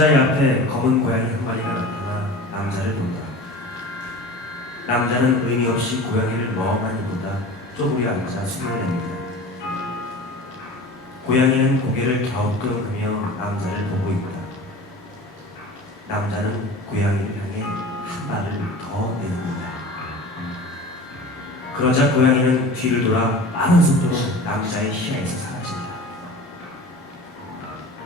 남자의 앞에 검은 고양이 한 마리가 나타나 남자를 본다. 남자는 의미 없이 고양이를 멍하니 보다 쪼그려 앉아 숨을 냅니다. 고양이는 고개를 갸우뚱하며 남자를 보고 있다. 남자는 고양이를 향해 한 발을 더 내딛는다. 그러자 고양이는 뒤를 돌아 빠른 속도로 남자의 시야에서 사라진다.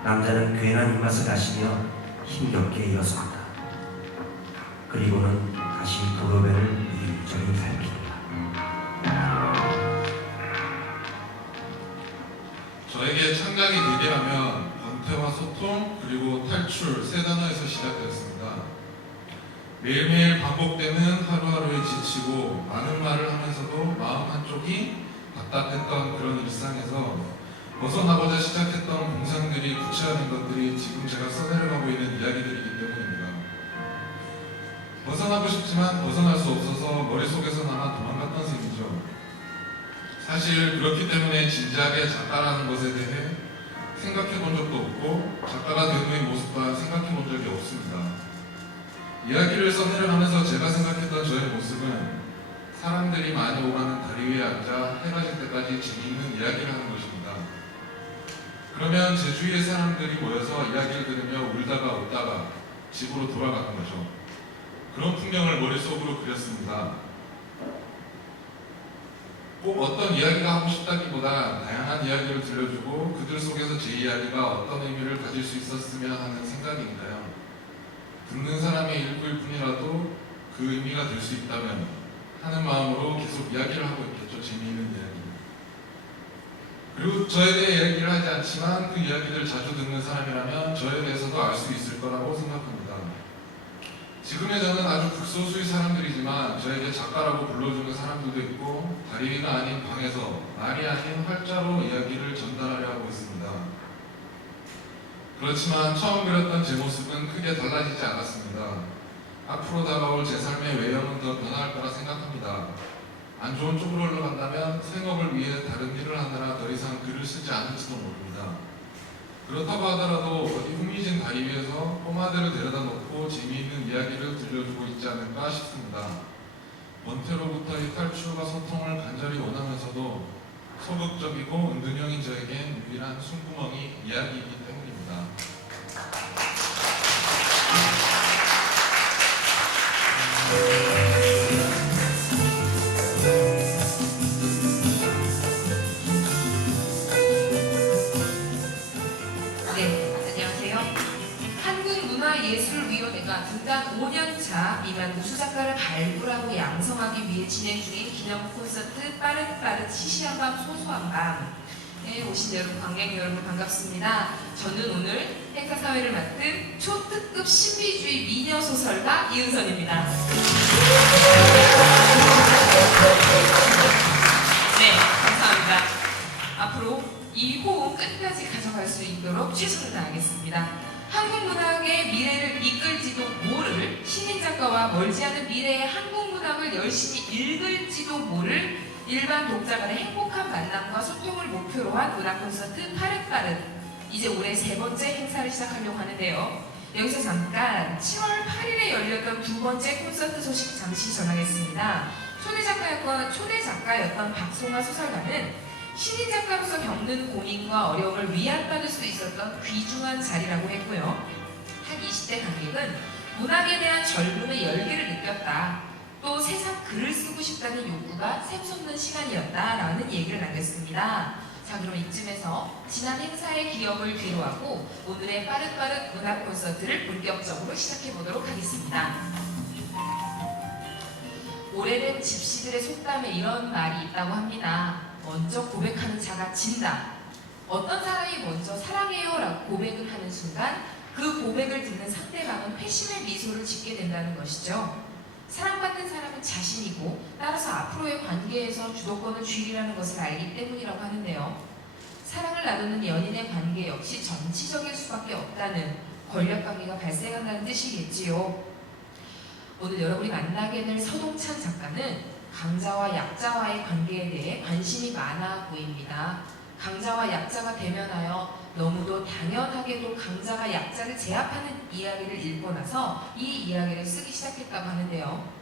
남자는 괜한 입맛을 다시며 힘겹게 일어선다. 그리고는 다시 도로배를 이리저리 살핀다. 저에게 창작이 대개하면 권태와 소통 그리고 탈출 세 단어에서 시작되었습니다. 매일매일 반복되는 하루하루에 지치고 많은 말을 하면서도 마음 한쪽이 답답했던 그런 일상에서 벗어나고자 시작했던 공상들이 구체화된 것들이 지금 제가 써내려가고 있는 이야기들이기 때문입니다. 벗어나고 싶지만 벗어날 수 없어서 머릿속에서 남아 도망갔던 셈이죠. 사실 그렇기 때문에 진지하게 작가라는 것에 대해 생각해 본 적도 없고 작가가 된 후의 모습과 생각해 본 적이 없습니다. 이야기를 써내려가면서 제가 생각했던 저의 모습은 사람들이 많이 오가는 다리 위에 앉아 해가 질 때까지 재미있는 이야기를 하는 것입니다. 그러면 제 주위의 사람들이 모여서 이야기를 들으며 울다가 웃다가 집으로 돌아가는 거죠. 그런 풍경을 머릿속으로 그렸습니다. 꼭 어떤 이야기가 하고 싶다기보다 다양한 이야기를 들려주고 그들 속에서 제 이야기가 어떤 의미를 가질 수 있었으면 하는 생각인가요? 듣는 사람의 일부일 뿐이라도 그 의미가 될 수 있다면 하는 마음으로 계속 이야기를 하고 있겠죠. 재미있는 이야기. 그리고 저에 대해 이야기를 하지 않지만 그 이야기를 자주 듣는 사람이라면 저에 대해서도 알 수 있을 거라고 생각합니다. 지금의 저는 아주 극소수의 사람들이지만 저에게 작가라고 불러주는 사람들도 있고 다리 위가 아닌 방에서 말이 아닌 활자로 이야기를 전달하려 하고 있습니다. 그렇지만 처음 그렸던 제 모습은 크게 달라지지 않았습니다. 앞으로 다가올 제 삶의 외형은 더 변화할 거라 생각합니다. 안 좋은 쪽으로 흘러간다면 생업을 위해 다른 일을 하느라 더 이상 글을 쓰지 않을지도 모릅니다. 그렇다고 하더라도 어디 흥미진 다리 위에서 꼬마들을 데려다 놓고 재미있는 이야기를 들려주고 있지 않을까 싶습니다. 원태로부터의 탈출과 소통을 간절히 원하면서도 소극적이고 은둔형인 저에겐 유일한 숨구멍이 이야기이기 때문입니다. 한국문화예술위원회가 등단 5년차 미만 우수작가를 발굴하고 양성하기 위해 진행 중인 기념 콘서트 빠릇빠릇 시시한 밤 소소한 밤에 오신 여러분, 관객 여러분 반갑습니다. 저는 오늘 행사 사회를 맡은 초특급 신비주의 미녀소설가 이은선입니다. 네, 감사합니다. 앞으로 이 호흡 끝까지 가져갈 수 있도록 최선을 다하겠습니다. 한국문학의 미래를 이끌지도 모를 신인작가와 멀지 않은 미래의 한국문학을 열심히 읽을지도 모를 일반 독자 간의 행복한 만남과 소통을 목표로 한 문학 콘서트 빠릇빠릇, 이제 올해 세 번째 행사를 시작하려고 하는데요. 여기서 잠깐 7월 8일에 열렸던 두 번째 콘서트 소식 잠시 전하겠습니다. 초대 작가였던 박송아 소설가는 신인 작가로서 겪는 고민과 어려움을 위안받을 수 있었던 귀중한 자리라고 했고요. 한 20대 관객은 문학에 대한 젊음의 열기를 느꼈다. 또 세상 글을 쓰고 싶다는 욕구가 샘솟는 시간이었다라는 얘기를 남겼습니다. 자, 그럼 이쯤에서 지난 행사의 기억을 뒤로하고 오늘의 빠릇빠릇 문학 콘서트를 본격적으로 시작해보도록 하겠습니다. 오래된 집시들의 속담에 이런 말이 있다고 합니다. 먼저 고백하는 자가 진다. 어떤 사람이 먼저 사랑해요 라고 고백을 하는 순간 그 고백을 듣는 상대방은 회심의 미소를 짓게 된다는 것이죠. 사랑받는 사람은 자신이고 따라서 앞으로의 관계에서 주도권을 쥐리라는 것을 알기 때문이라고 하는데요. 사랑을 나누는 연인의 관계 역시 정치적일 수밖에 없다는 권력관계가 발생한다는 뜻이겠지요. 오늘 여러분이 만나게 될 서동찬 작가는 강자와 약자와의 관계에 대해 관심이 많아 보입니다. 강자와 약자가 대면하여 너무도 당연하게도 강자가 약자를 제압하는 이야기를 읽고 나서 이 이야기를 쓰기 시작했다고 하는데요.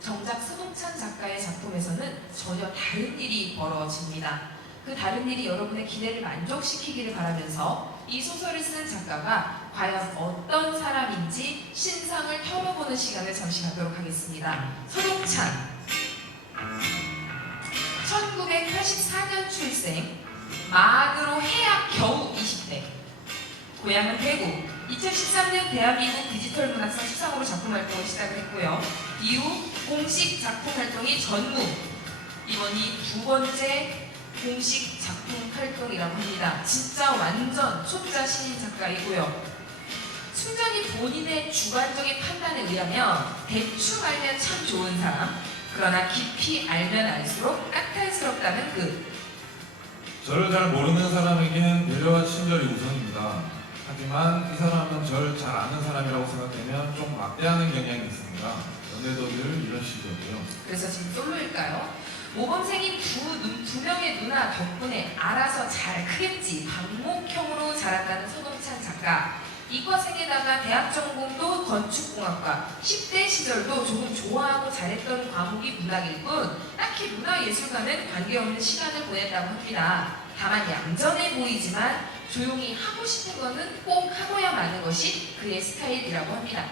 정작 서동찬 작가의 작품에서는 전혀 다른 일이 벌어집니다. 그 다른 일이 여러분의 기대를 만족시키기를 바라면서 이 소설을 쓴 작가가 과연 어떤 사람인지 신상을 털어보는 시간을 잠시 갖도록 하겠습니다. 서동찬 1984년 출생, 만으로 해야 겨우 20대, 고향은 대구, 2013년 대한민국 디지털 문학상 수상으로 작품 활동을 시작을 했고요. 이후 공식 작품 활동이 전무, 이번이 두 번째 공식 작품 활동이라고 합니다. 진짜 완전 초짜 신인 작가이고요. 순전히 본인의 주관적인 판단에 의하면 대충 알면 참 좋은 사람, 그러나 깊이 알면 알수록 까탈스럽다는 그. 저를 잘 모르는 사람에겐 배려와 친절이 우선입니다. 하지만 이 사람은 저를 잘 아는 사람이라고 생각되면 좀 막대하는 경향이 있습니다. 연애도 늘 이런 식이었고요. 그래서 지금 솔로일까요? 모범생인 두 명의 누나 덕분에 알아서 잘 크겠지 방목형으로 자랐다는 서동찬 작가. 이과생에다가 대학 전공도 건축공학과, 10대 시절도 조금 좋아하고 잘했던 과목이 문학일 뿐 딱히 문화예술과는 관계없는 시간을 보냈다고 합니다. 다만 얌전해 보이지만 조용히 하고 싶은 거는 꼭 하고야 마는 것이 그의 스타일이라고 합니다.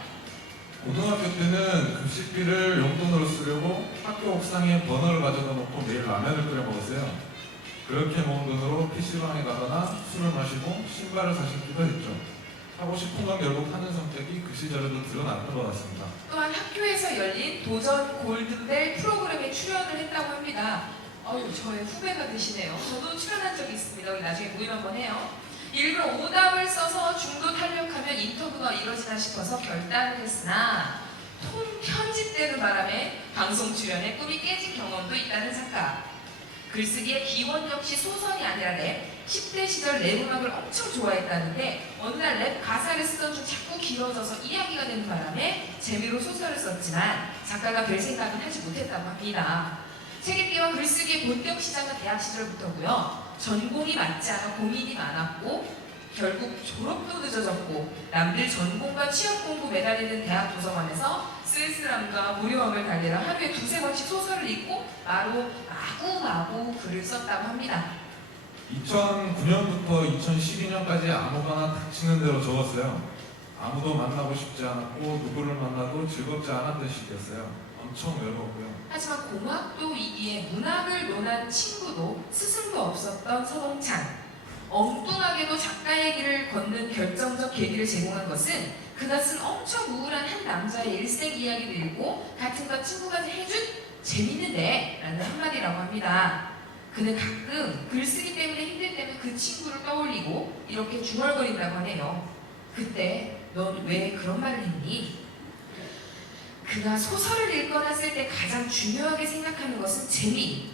고등학교 때는 급식비를 용돈으로 쓰려고 학교 옥상에 버너를 가져다 놓고 매일 라면을 끓여 먹었어요. 그렇게 모은 돈으로 PC방에 가거나 술을 마시고 신발을 사신기도 했죠. 하고 싶은 건 결국 하는 성격이 그 시절에도 드러났던 것 같습니다. 또한 학교에서 열린 도전 골든벨 프로그램에 출연을 했다고 합니다. 저의 후배가 되시네요. 저도 출연한 적이 있습니다. 우리 나중에 모임 한번 해요. 일부러 오답을 써서 중도 탄력하면 인터뷰가 이뤄지나 싶어서 결단을 했으나 통편집되는 바람에 방송 출연에 꿈이 깨진 경험도 있다는 작가. 글쓰기의 기원 역시 소설이 아니라 랩. 10대 시절 랩 음악을 엄청 좋아했다는데 어느 날 랩 가사를 쓰던 중 자꾸 길어져서 이야기가 되는 바람에 재미로 소설을 썼지만 작가가 별 생각은 하지 못했다고 합니다. 책읽기와 글쓰기의 본격 시작은 대학 시절부터고요. 전공이 맞지 않아 고민이 많았고 결국 졸업도 늦어졌고 남들 전공과 취업 공부 매달리는 대학 도서관에서 쓸쓸함과 무료함을 달래라 하루에 두세 번씩 소설을 읽고 마구마구 글을 썼다고 합니다. 2009년부터 2012년까지 아무거나 닥치는 대로 적었어요. 아무도 만나고 싶지 않았고 누구를 만나도 즐겁지 않았던 시기였어요. 엄청 외로웠고요. 하지만 공학도이기에 문학을 논한 친구도 스승도 없었던 서동찬. 엉뚱하게도 작가의 길을 걷는 결정적 계기를 제공한 것은 그가 쓴 엄청 우울한 한 남자의 일생 이야기를 읽고 같은 거 친구가 해준 재밌는데 라는 한마디라고 합니다. 그는 가끔 글쓰기 때문에 힘들 때면 그 친구를 떠올리고 이렇게 중얼거린다고 하네요. 그때 넌 왜 그런 말을 했니? 그가 소설을 읽거나 쓸 때 가장 중요하게 생각하는 것은 재미.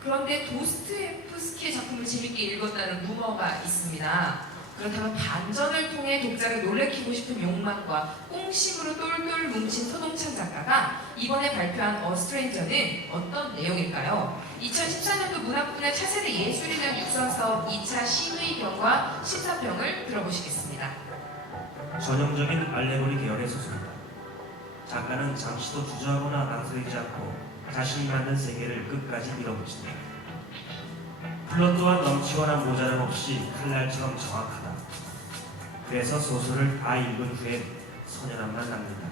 그런데 도스토옙스키의 작품을 재밌게 읽었다는 루머가 있습니다. 그렇다면 반전을 통해 독자를 놀래키고 싶은 욕망과 꽁심으로 똘똘 뭉친 서동찬 작가가 이번에 발표한 어스트레인저는 어떤 내용일까요? 2014년도 문학분야 차세대 예술인력 육성사업 2차 심의경과 심사평을 들어보시겠습니다. 전형적인 알레고리 계열의 소설이다. 작가는 잠시도 주저하거나 망설이지 않고 자신이 만든 세계를 끝까지 밀어붙인다. 플롯 또한 넘치거나 모자람 없이 칼날처럼 정확하다. 그래서 소설을 다 읽은 후에 선연함만 남는다.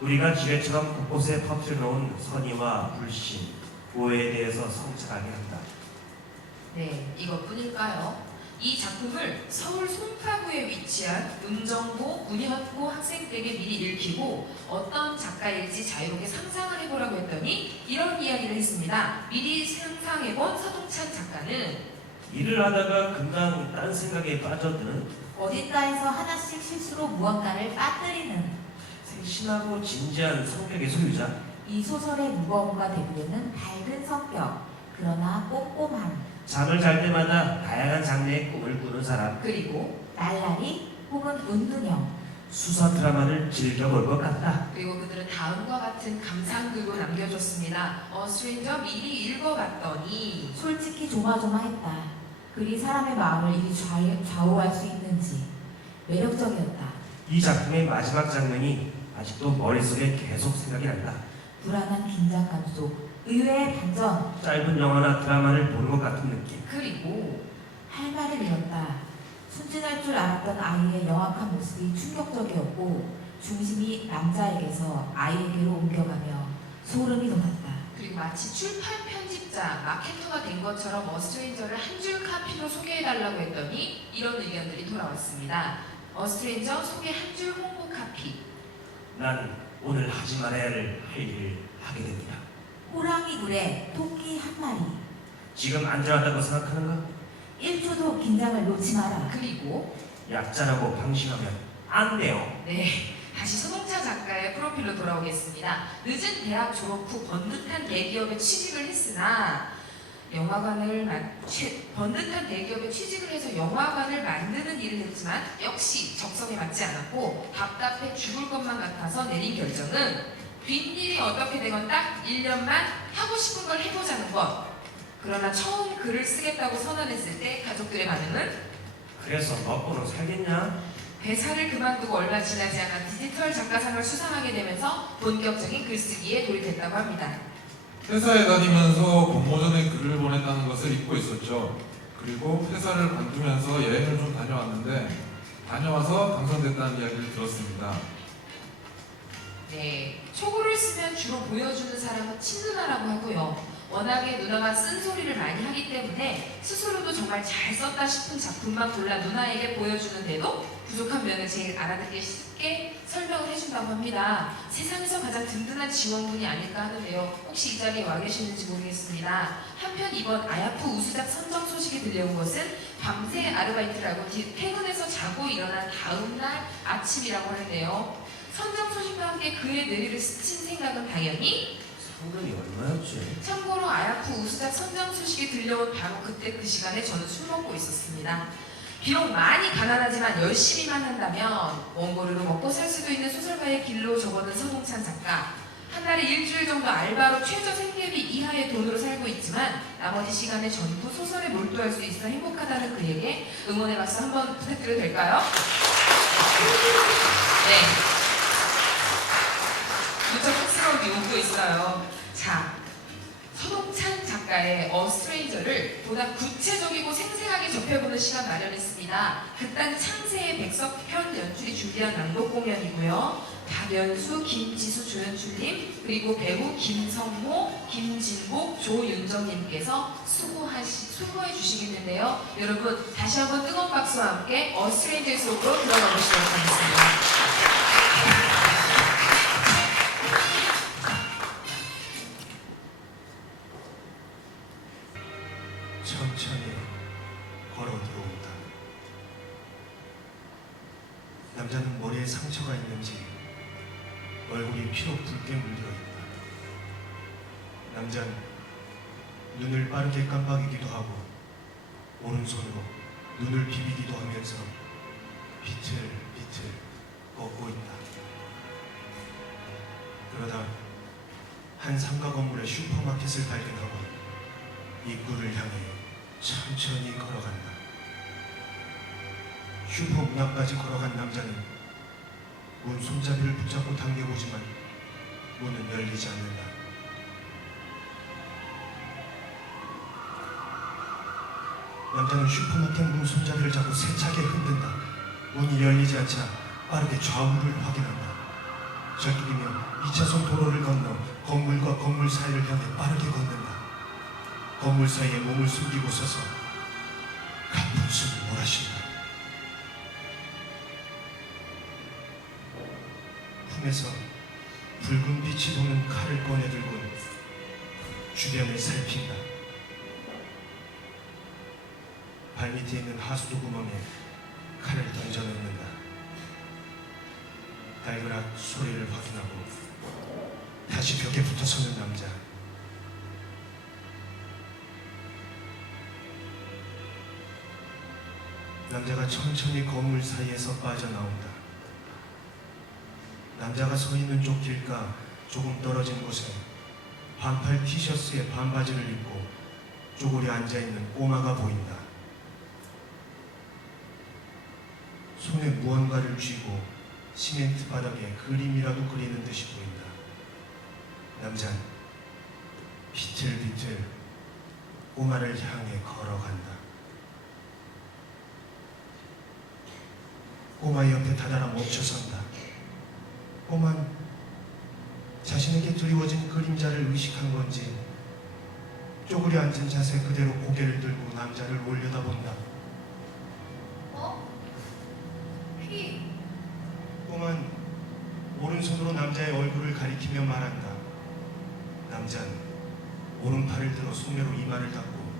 우리가 기회처럼 곳곳에 퍼뜨려놓은 선의와 불신, 오해에 대해서 성찰하게 한다. 네, 이것뿐일까요? 이 작품을 서울 송파구에 위치한 문정고, 문현고 학생들에게 미리 읽히고 어떤 작가일지 자유롭게 상상을 해보라고 했더니 이런 이야기를 했습니다. 미리 상상해본 서동찬 작가는 일을 하다가 금방 딴 생각에 빠져드는 어딘가에서 하나씩 실수로 무언가를 빠뜨리는 생심하고 진지한 성격의 소유자. 이 소설의 무거움과 대부분은 밝은 성격, 그러나 꼼꼼함, 잠을 잘 때마다 다양한 장르의 꿈을 꾸는 사람. 그리고 날라리 혹은 은둔형, 수사 드라마를 즐겨볼 것 같다. 그리고 그들은 다음과 같은 감상글도 남겨줬습니다. 스트레인저 미리 읽어봤더니 솔직히 조마조마했다. 그리 사람의 마음을 이리 좌우할 수 있는지 매력적이었다. 이 작품의 마지막 장면이 아직도 머릿속에 계속 생각이 난다. 불안한 긴장감 속 의외의 반전. 짧은 영화나 드라마를 보는 것 같은 느낌. 그리고 할 말을 잃었다. 순진할 줄 알았던 아이의 영악한 모습이 충격적이었고 중심이 남자에게서 아이에게로 옮겨가며 소름이 돋았다. 그리고 마치 출판 편집자 마케터가 된 것처럼 어스트레인저를 한 줄 카피로 소개해달라고 했더니 이런 의견들이 돌아왔습니다. 어스트레인저 소개 한 줄 홍보 카피. 난 오늘 하지 말아야 할 일을 하게 됩니다. 호랑이 굴에 토끼 한 마리. 지금 안전하다고 생각하는가? 1초도 긴장을 놓지 마라. 그리고 약자라고 방심하면 안 돼요. 네, 다시 손홍차 작가의 프로필로 돌아오겠습니다. 늦은 대학 졸업 후 번듯한 대기업에 취직을 했으나 번듯한 대기업에 취직을 해서 영화관을 만드는 일을 했지만 역시 적성에 맞지 않았고 답답해 죽을 것만 같아서 내린 결정은 뒷일이 어떻게 되건 딱 1년만 하고 싶은 걸 해보자는 것. 그러나 처음 글을 쓰겠다고 선언했을 때 가족들의 반응은 그래서 먹고는 살겠냐? 회사를 그만두고 얼마 지나지 않아 디지털 작가상을 수상하게 되면서 본격적인 글쓰기에 돌입했다고 합니다. 회사에 다니면서 공모전에 글을 보냈다는 것을 잊고 있었죠. 그리고 회사를 관두면서 여행을 좀 다녀왔는데 다녀와서 당선됐다는 이야기를 들었습니다. 네, 초고를 쓰면 주로 보여주는 사람은 친누나라고 하고요. 워낙에 누나가 쓴소리를 많이 하기 때문에 스스로도 정말 잘 썼다 싶은 작품만 골라 누나에게 보여주는데도 부족한 면을 제일 알아듣기 쉽게 설명을 해준다고 합니다. 세상에서 가장 든든한 지원군이 아닐까 하는데요. 혹시 이 자리에 와 계시는지 모르겠습니다. 한편 이번 아야프 우수작 선정 소식이 들려온 것은 밤새 아르바이트를 하고 퇴근해서 자고 일어난 다음날 아침이라고 하는데요. 선정 소식과 함께 그의 뇌리를 스친 생각은 당연히 상금이 얼마였지? 참고로 아야프 우수작 선정 소식이 들려온 바로 그때 그 시간에 저는 술 먹고 있었습니다. 비록 많이 가난하지만 열심히만 한다면 원고료로 먹고 살 수도 있는 소설가의 길로 접어든 서동찬 작가. 한 달에 일주일 정도 알바로 최저 생계비 이하의 돈으로 살고 있지만 나머지 시간에 전부 소설에 몰두할 수 있어 행복하다는 그에게 응원의 박수 한번 부탁드려도 될까요? 네. 무척 쑥스러움이 웃고 있어요. 자, 서동찬 작가의 어스트레인저를 보다 구체적이고 생생하게 접해보는 시간 마련했습니다. 극단 창세의 백석현 연출이 준비한 낭독 공연이고요. 박연수, 김지수, 조연출님 그리고 배우 김성호, 김진복, 조윤정님께서 수고해 주시겠는데요. 여러분 다시 한번 뜨거운 박수와 함께 어스트레인저의 속으로 들어가 보시도록 하겠습니다. 천천히 걸어 들어온다. 남자는 머리에 상처가 있는지 얼굴이 피로 붉게 물들어 있다. 남자는 눈을 빠르게 깜빡이기도 하고 오른손으로 눈을 비비기도 하면서 비틀비틀 걷고 있다. 그러다 한 상가 건물의 슈퍼마켓을 발견하고 입구를 향해 천천히 걸어간다. 슈퍼 문 앞까지 걸어간 남자는 문 손잡이를 붙잡고 당겨보지만 문은 열리지 않는다. 남자는 슈퍼마켓 문 손잡이를 잡고 세차게 흔든다. 문이 열리지 않자 빠르게 좌우를 확인한다. 절뚝이며 2차선 도로를 건너 건물과 건물 사이를 향해 빠르게 걷는다. 건물 사이에 몸을 숨기고 서서 가쁜 숨을 몰아쉰다. 품에서 붉은 빛이 도는 칼을 꺼내들고 주변을 살핀다. 발밑에 있는 하수도 구멍에 칼을 던져넣는다. 달그락 소리를 확인하고 다시 벽에 붙어서는 남자. 남자가 천천히 건물 사이에서 빠져나온다. 남자가 서 있는 쪽 길가 조금 떨어진 곳에 반팔 티셔츠에 반바지를 입고 쪼그려 앉아있는 꼬마가 보인다. 손에 무언가를 쥐고 시멘트 바닥에 그림이라도 그리는 듯이 보인다. 남자는 비틀비틀 꼬마를 향해 걸어간다. 꼬마 옆에 다다라 멈춰선다. 꼬마는 자신에게 드리워진 그림자를 의식한 건지 쪼그려 앉은 자세 그대로 고개를 들고 남자를 올려다본다. 어? 피. 꼬마는 오른손으로 남자의 얼굴을 가리키며 말한다. 남자는 오른팔을 들어 소매로 이마를 닦고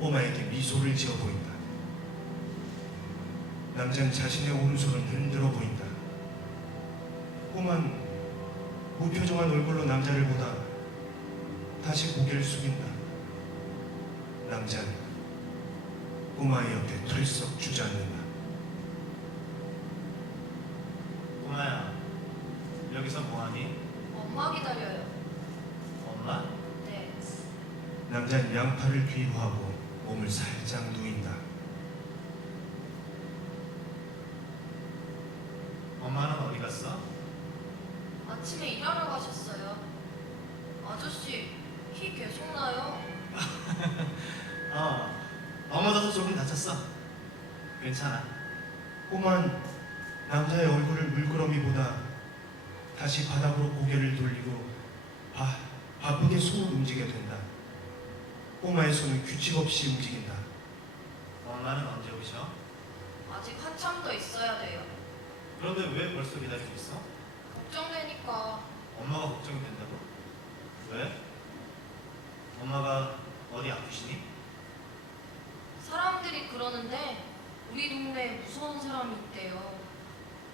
꼬마에게 미소를 지어 보인다. 남자는 자신의 오른손을 흔들어 보인다. 꼬마는 무표정한 얼굴로 남자를 보다 다시 고개를 숙인다. 남자는 꼬마의 옆에 털썩 주저앉는다. 꼬마야, 여기서 뭐하니? 엄마 기다려요. 엄마? 네. 남자는 양팔을 뒤로 하고 몸을 살짝 누인다. 엄마는 어디 갔어? 아침에 일하러 가셨어요. 아저씨, 피 계속 나요. 넘어져서 조금 다쳤어. 괜찮아. 꼬마는 남자의 얼굴을 물끄러미보다 다시 바닥으로 고개를 돌리고 바쁘게 손을 움직여 된다. 꼬마의 손은 규칙 없이 움직인다. 엄마는 언제 오셔? 아직 한참 더 있어야 돼요. 그런데 왜 벌써 기다리고 있어? 걱정되니까. 엄마가 걱정이 된다고? 왜? 엄마가 어디 아프시니? 사람들이 그러는데 우리 동네에 무서운 사람이 있대요.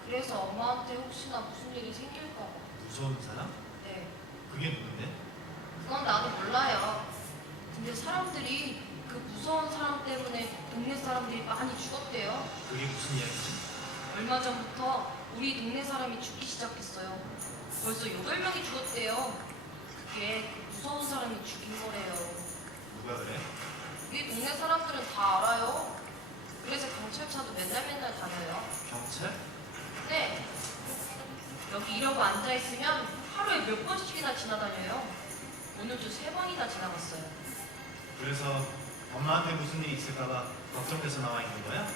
그래서 엄마한테 혹시나 무슨 일이 생길까 봐. 무서운 사람? 네. 그게 누군데? 그건 나도 몰라요. 근데 사람들이 그 무서운 사람 때문에 동네 사람들이 많이 죽었대요. 그게 무슨 이야기지? 얼마 전부터 우리 동네 사람이 죽기 시작했어요. 벌써 8명이 죽었대요. 그게 그 무서운 사람이 죽인 거래요. 누가 그래? 우리 동네 사람들은 다 알아요. 그래서 경찰차도 맨날 다녀요. 경찰? 네. 여기 이러고 앉아있으면 하루에 몇 번씩이나 지나다녀요. 오늘도 3번이나 지나갔어요. 그래서 엄마한테 무슨 일이 있을까봐 걱정돼서 나와 있는 거야?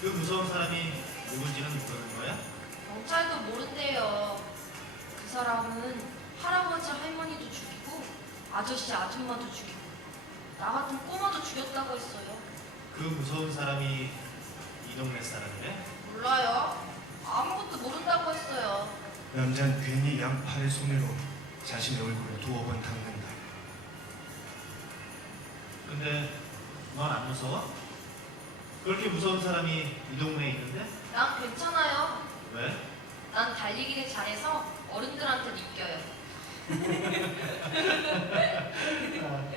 그 무서운 사람이 누군지는 모르는 거야? 경찰도 모른대요. 그 사람은 할아버지 할머니도 죽이고 아저씨 아줌마도 죽이고 나 같은 꼬마도 죽였다고 했어요. 그 무서운 사람이 이 동네 사람이래? 몰라요. 아무것도 모른다고 했어요. 남자는 괜히 양팔의 손으로 자신의 얼굴을 2번 닦는다. 근데 넌 안 무서워? 그렇게 무서운 사람이 이 동네에 있는데? 난 괜찮아요. 왜? 난 달리기를 잘해서 어른들한테 이겨요.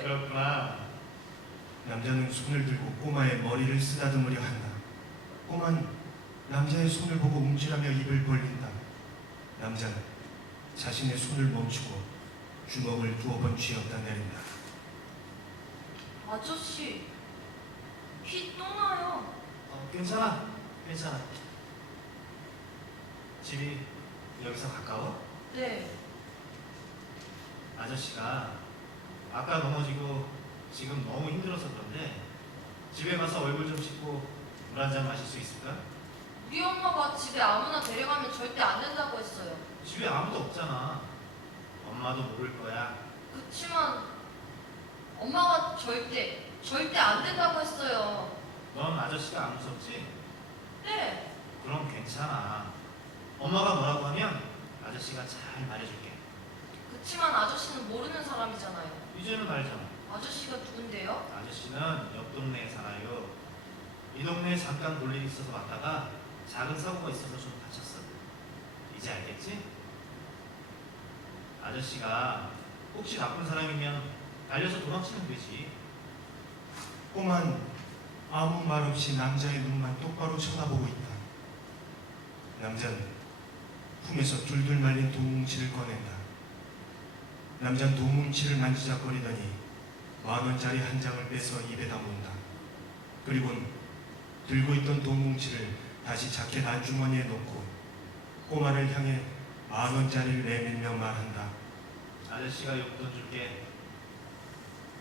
그렇구나. 남자는 손을 들고 꼬마의 머리를 쓰다듬으려 한다. 꼬마는 남자의 손을 보고 움찔하며 입을 벌린다. 남자는 자신의 손을 멈추고 주먹을 2번 쥐었다 내린다. 아저씨, 피 또 나요. 괜찮아. 괜찮아. 집이 여기서 가까워? 네. 아저씨가 아까 넘어지고 지금 너무 힘들어서 그런데 집에 가서 얼굴 좀 씻고 물 한 잔 마실 수 있을까? 우리 엄마가 집에 아무나 데려가면 절대 안 된다고 했어요. 집에 아무도 없잖아. 엄마도 모를 거야. 그치만 엄마가 절대 안 된다고 했어요. 넌 아저씨가 안 무섭지? 네. 그럼 괜찮아. 엄마가 뭐라고 하면 아저씨가 잘 말해줄게. 그치만 아저씨는 모르는 사람이잖아요. 이제는 알잖아. 아저씨가 누군데요? 아저씨는 옆 동네에 살아요. 이 동네에 잠깐 볼 일이 있어서 왔다가 작은 사고가 있어서 좀 다쳤어. 이제 알겠지? 아저씨가 혹시 나쁜 사람이면 달려서 도망치면 되지. 꼬마는 아무 말 없이 남자의 눈만 똑바로 쳐다보고 있다. 남자는 품에서 둘둘 말린 돈뭉치를 꺼낸다. 남자는 돈뭉치를 만지작거리더니 10,000원짜리 한 장을 빼서 입에 담은다. 그리고는 들고 있던 돈뭉치를 다시 자켓 안주머니에 넣고 꼬마를 향해 10,000원짜리를 내밀며 말한다. 아저씨가 용돈 줄게.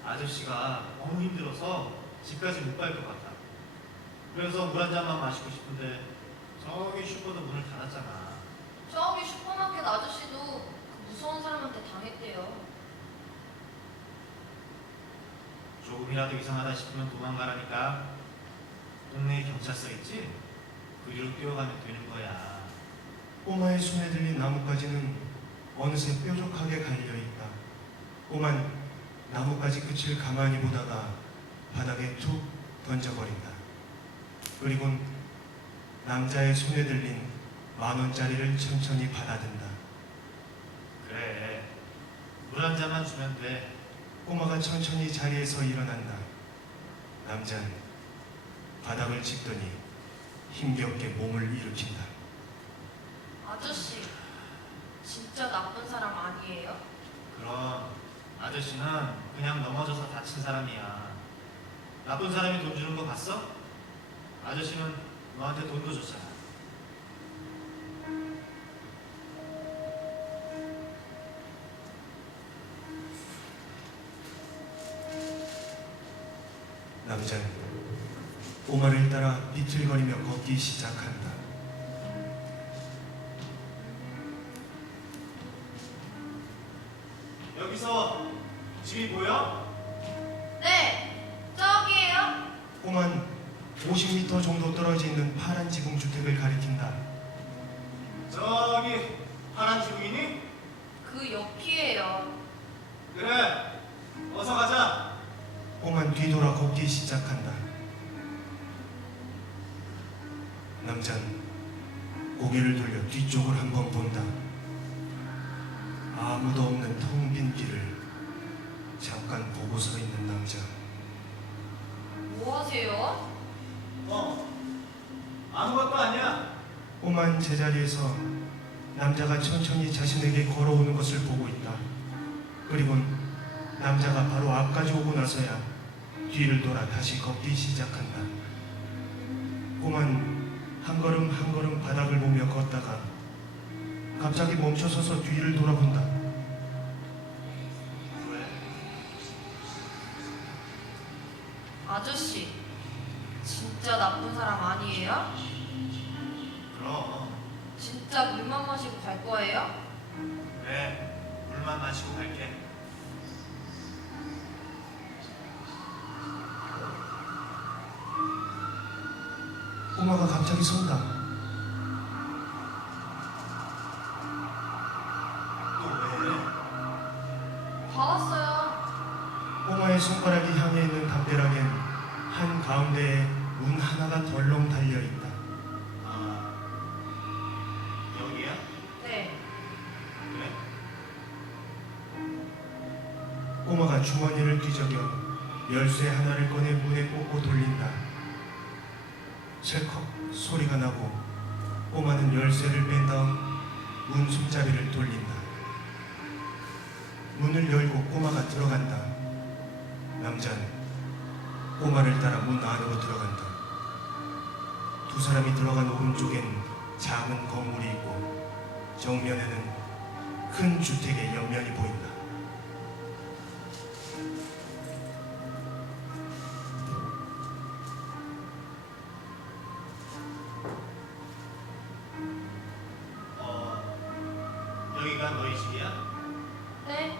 아저씨가 너무 힘들어서 집까지 못 갈 것 같아. 그래서 물 한 잔만 마시고 싶은데 저기 슈퍼도 문을 닫았잖아. 저기 슈퍼마켓 아저씨도 그 무서운 사람한테 당했대요. 조금이라도 이상하다 싶으면 도망가라니까. 동네에 경찰서 있지? 그리로 뛰어가면 되는 거야. 꼬마의 손에 들린 나뭇가지는 어느새 뾰족하게 갈려있다. 꼬만 나뭇가지 끝을 가만히 보다가 바닥에 툭 던져버린다. 그리곤 남자의 손에 들린 10,000원짜리를 천천히 받아든다. 그래. 물 한 잔만 주면 돼. 꼬마가 천천히 자리에서 일어난다. 남자는 바닥을 짚더니 힘겹게 몸을 일으킨다. 아저씨, 진짜 나쁜 사람 아니에요? 그럼 아저씨는 그냥 넘어져서 다친 사람이야. 나쁜 사람이 돈 주는 거 봤어? 아저씨는 너한테 돈도 줬잖아. 남자는 꼬마를 따라 비틀거리며 걷기 시작한다. 여기서 집이 보여? 네, 저기에요. 꼬만 50m 정도 떨어져 있는 파란 지붕 주택을 가리킨다. 저기 파란 지붕이니? 그 옆이에요. 그래. 어서 가자. 꼬만 뒤돌아 걷기 시작한다. 남자는 고개를 돌려 뒤쪽을 한번 본다. 아무도 없는 텅 빈 길을 잠깐 보고 서 있는 남자. 뭐 하세요? 아무것도 아니야. 꼬만 제자리에서 남자가 천천히 자신에게 걸어오는 것을 보고 있다. 그리곤 남자가 바로 앞까지 오고 나서야 뒤를 돌아 다시 걷기 시작한다. 꼬만 한 걸음 한 걸음 바닥을 보며 걷다가 갑자기 멈춰서서 뒤를 돌아본다. 왜? 아저씨, 진짜 나쁜 사람 아니에요? 그럼. 진짜 물만 마시고 갈 거예요? 그래. 물만 마시고 갈게. 꼬마가 갑자기 선다. 또 왜? 받았어요. 꼬마의 손가락이 향해 있는 담벼락엔 한 가운데에 문 하나가 덜렁 달려 있다. 아, 여기야? 네, 그래? 꼬마가 주머니를 뒤적여 열쇠 하나를 꺼내 문에 꽂고 돌린다. 찰컥 소리가 나고 꼬마는 열쇠를 뺀 다음 문 손잡이를 돌린다. 문을 열고 꼬마가 들어간다. 남자는 꼬마를 따라 문 안으로 들어간다. 두 사람이 들어간 오른쪽엔 작은 건물이 있고 정면에는 큰 주택의 옆면이 보인다. 여기가 너희 집이야? 네.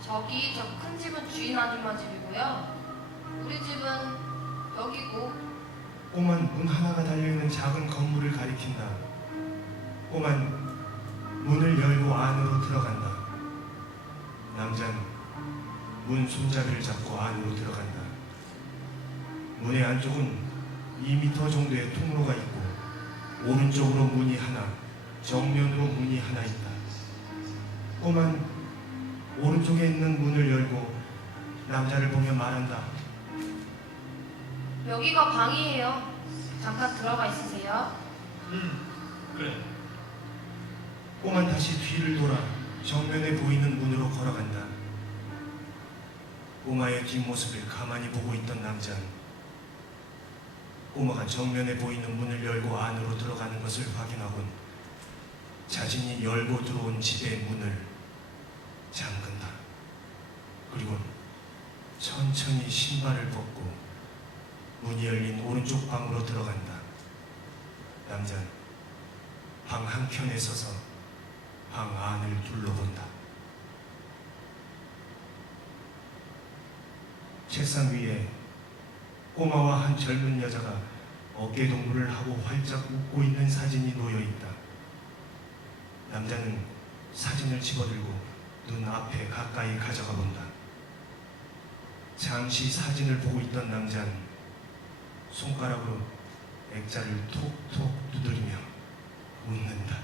저기 저 큰 집은 주인 아줌마 집이고요. 우리 집은 여기고. 꼬만 문 하나가 달려있는 작은 건물을 가리킨다. 꼬만 문을 열고 안으로 들어간다. 남자는 문 손잡이를 잡고 안으로 들어간다. 문의 안쪽은 2m 정도의 통로가 있고 오른쪽으로 문이 하나, 정면으로 문이 하나 있다. 꼬만 오른쪽에 있는 문을 열고 남자를 보며 말한다. 여기가 방이에요. 잠깐 들어가 있으세요. 그래. 꼬만 다시 뒤를 돌아 정면에 보이는 문으로 걸어간다. 꼬마의 뒷모습을 가만히 보고 있던 남자는 꼬마가 정면에 보이는 문을 열고 안으로 들어가는 것을 확인하곤 자신이 열고 들어온 집의 문을 잠근다. 그리고 천천히 신발을 벗고 문이 열린 오른쪽 방으로 들어간다. 남자는 방 한켠에 서서 방 안을 둘러본다. 책상 위에 꼬마와 한 젊은 여자가 어깨 동무를 하고 활짝 웃고 있는 사진이 놓여 있다. 남자는 사진을 집어들고 눈 앞에 가까이 가져가 본다. 잠시 사진을 보고 있던 남자는 손가락으로 액자를 톡톡 두드리며 웃는다.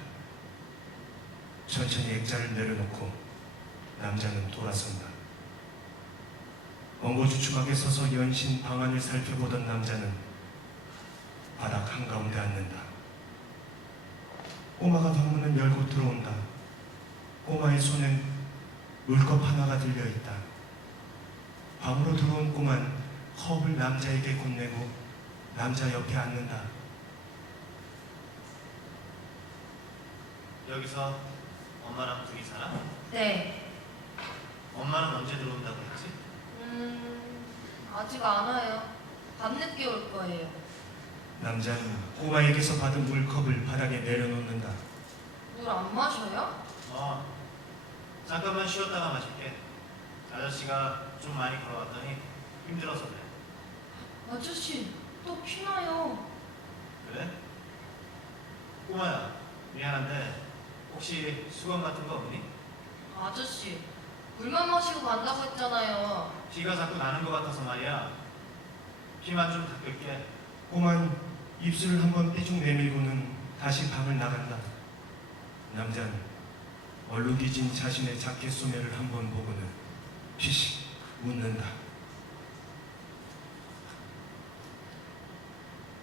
천천히 액자를 내려놓고 남자는 돌아선다. 엉거주춤하게 서서 연신 방안을 살펴보던 남자는 바닥 한가운데 앉는다. 꼬마가 방문을 열고 들어온다. 꼬마의 손엔 물컵 하나가 들려있다. 방으로 들어온 꼬마는 컵을 남자에게 건네고 남자 옆에 앉는다. 여기서 엄마랑 둘이 살아? 네. 엄마는 언제 들어온다고 했지? 아직 안 와요. 밤늦게 올 거예요. 남자는 꼬마에게서 받은 물컵을 바닥에 내려놓는다. 물 안 마셔요? 잠깐만 쉬었다가 마실게. 아저씨가 좀 많이 걸어왔더니 힘들어서 그래. 아저씨, 또 피나요. 그래? 꼬마야, 미안한데 혹시 수건 같은 거 없니? 아저씨, 물만 마시고 간다고 했잖아요. 피가 자꾸 나는 것 같아서 말이야. 피만 좀 닦을게. 꼬마는 입술을 한번 삐죽 내밀고는 다시 방을 나간다. 남자는 얼룩이진 자신의 자켓 소매를 한번 보고는 피식 웃는다.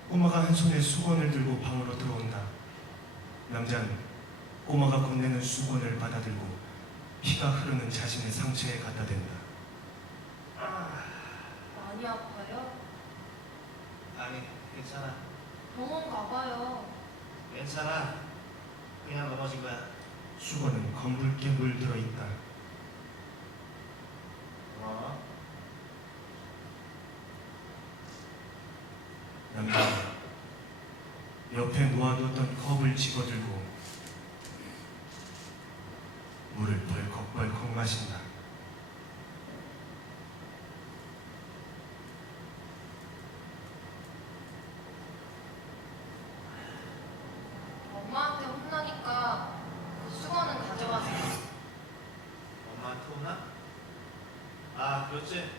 꼬마가 한 손에 수건을 들고 방으로 들어온다. 남자는 꼬마가 건네는 수건을 받아들고 피가 흐르는 자신의 상처에 갖다 댄다. 많이 아파요? 아니, 괜찮아. 병원 가봐요. 괜찮아. 그냥 넘어진 거야. 수건은 검붉게 물들어 있다. 남자는 옆에 놓아뒀던 컵을 집어들고 물을 벌컥벌컥 마신다. 엄마한테 혼나니까 그 수건은 가져가세요. 엄마한테 오나? 아, 그렇지.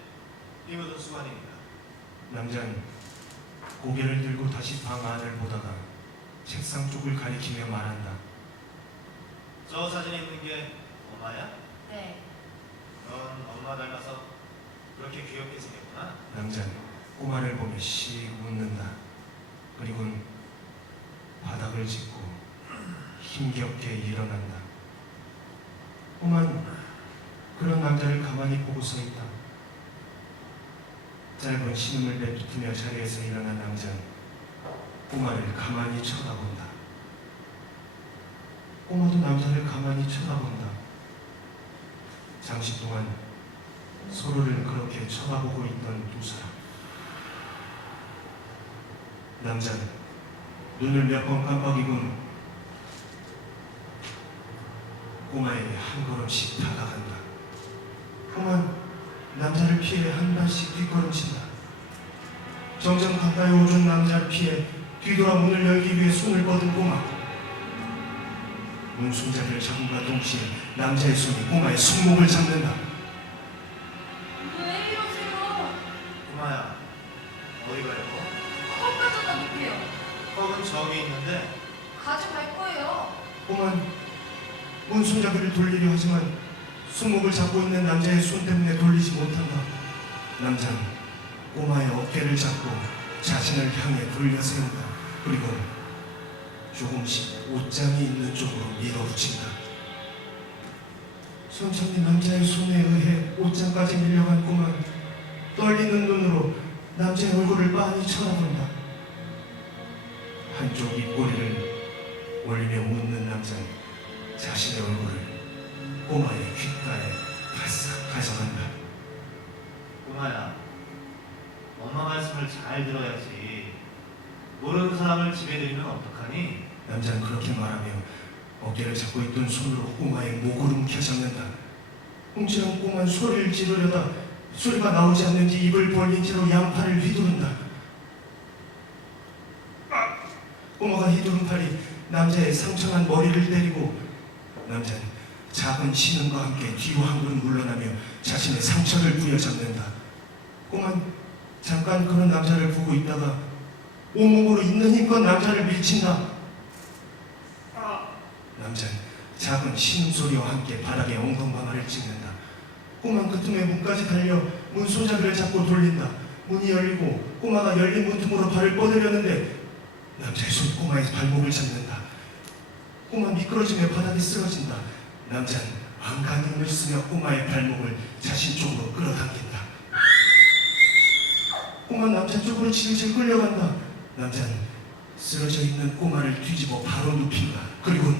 이 묻은 수건이니까. 남자는 고개를 들고 다시 방 안을 보다가 책상 쪽을 가리키며 말한다. 저 사진에 있는 게 엄마야? 네. 넌 엄마 닮아서 그렇게 귀엽게 생겼구나. 남자는 꼬마를 보며 씩 웃는다. 그리고는 바닥을 짚고 힘겹게 일어난다. 꼬마는 그런 남자를 가만히 보고 서 있다. 짧은 신음을 내뱉으며 자리에서 일어난 남자는 꼬마를 가만히 쳐다본다. 꼬마도 남자를 가만히 쳐다본다. 잠시 동안 서로를 그렇게 쳐다보고 있던 두 사람. 남자는 눈을 몇 번 깜빡이곤 꼬마에게 한 걸음씩 다가간다. 꼬마는 남자를 피해 한 발씩 뒷걸음친다. 점점 가까이 오는 남자를 피해 뒤돌아 문을 열기 위해 손을 뻗은 꼬마. 문 손잡이를 잡음과 동시에 남자의 손이 꼬마의 손목을 잡는다. 왜 이러세요? 꼬마야, 어디 가려고? 컵 가져다 놓게요. 컵은 저기 있는데. 가져갈 거예요. 꼬마는 문 손잡이를 돌리려 하지만 손목을 잡고 있는 남자의 손 때문에 돌리지 못한다. 남자는 꼬마의 어깨를 잡고 자신을 향해 돌려 세운다. 그리고 조금씩 옷장이 있는 쪽으로 밀어붙인다. 천천히 남자의 손에 의해 옷장까지 밀려간 꼬마는 떨리는 눈으로 남자의 얼굴을 빤히 쳐다본다. 한쪽 입꼬리를 올리며 웃는 남자는 자신의 얼굴을 꼬마의 귓가에 바싹 가져간다. 꼬마야, 엄마 말씀을 잘 들어야지. 모르는 사람을 집에 들이면 어떡하니? 남자는 그렇게 말하며 어깨를 잡고 있던 손으로 꼬마의 목을 움켜잡는다. 훔치는 꼬마는 소리를 지르려다 소리가 나오지 않는지 입을 벌린 채로 양팔을 휘두른다. 꼬마가 휘두른 팔이 남자의 상처난 머리를 때리고 남자는 작은 신음과 함께 뒤로 한 걸음 물러나며 자신의 상처를 부여잡는다. 꼬마는 잠깐 그런 남자를 보고 있다가 온몸으로 있는 힘껏 남자를 밀친다. 남자는 작은 신음소리와 함께 바닥에 엉덩방아를 찍는다. 꼬마는 그 틈에 문까지 달려 문 손잡이를 잡고 돌린다. 문이 열리고 꼬마가 열린 문틈으로 발을 뻗으려는데 남자의 손이 꼬마의 발목을 잡는다. 꼬마 미끄러지며 바닥에 쓰러진다. 남자는 안간 힘을 쓰며 꼬마의 발목을 자신 쪽으로 끌어당긴다. 꼬마 남자 쪽으로 질질 끌려간다. 남자는 쓰러져 있는 꼬마를 뒤집어 바로 눕힌다. 그리고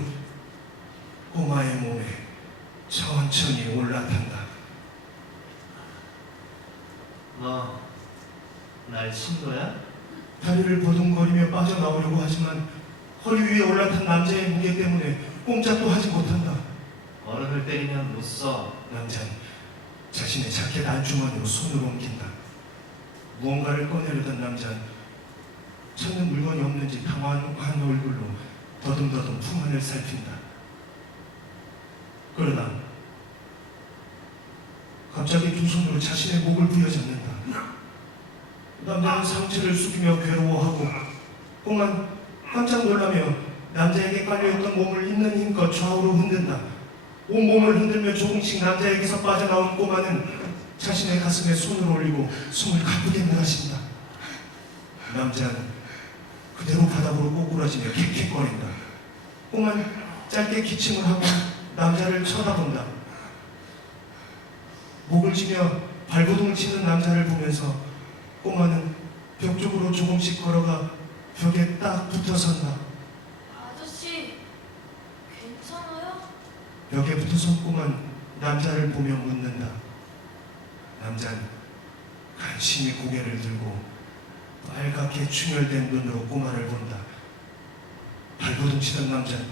꼬마의 몸에 천천히 올라탄다. 너 날 친 거야? 다리를 보둥거리며 빠져나오려고 하지만 허리 위에 올라탄 남자의 무게 때문에 꼼짝도 하지 못한다. 어른을 때리면 못 써. 남자는 자신의 자켓 안주머니로 손을 옮긴다. 무언가를 꺼내려던 남자는 찾는 물건이 없는지 당황한 얼굴로 더듬더듬 품 안을 살핀다. 그러다 갑자기 두 손으로 자신의 목을 부여잡는다. 남자는 상체를 숙이며 괴로워하고 꼬만 깜짝 놀라며 남자에게 깔려있던 몸을 있는 힘껏 좌우로 흔든다. 온몸을 흔들며 조금씩 남자에게서 빠져나온 꼬마는 자신의 가슴에 손을 올리고 숨을 가쁘게 내마신다. 남자는 그대로 바닥으로 꼬꾸라지며 킥킥거린다. 꼬마는 짧게 기침을 하고 남자를 쳐다본다. 목을 쥐며 발버둥을 치는 남자를 보면서 꼬마는 벽 쪽으로 조금씩 걸어가 벽에 딱 붙어선다. 아저씨, 괜찮아요? 벽에 붙어선 꼬마는 남자를 보며 묻는다. 남자는 간신히 고개를 들고 빨갛게 충혈된 눈으로 꼬마를 본다. 발버둥 치던 남자는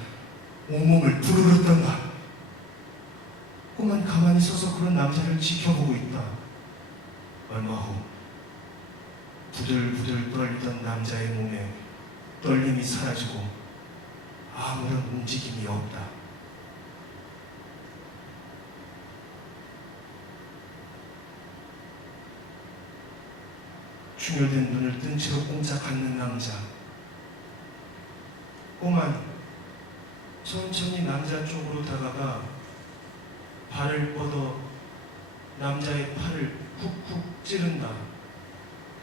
온몸을 부르르 떤다. 꼬마는 가만히 서서 그런 남자를 지켜보고 있다. 얼마 후 부들부들 떨리던 남자의 몸에 떨림이 사라지고 아무런 움직임이 없다. 충혈된 눈을 뜬 채로 꼼짝 않는 남자. 꼬만 천천히 남자 쪽으로 다가가 발을 뻗어 남자의 팔을 쿡쿡 찌른다.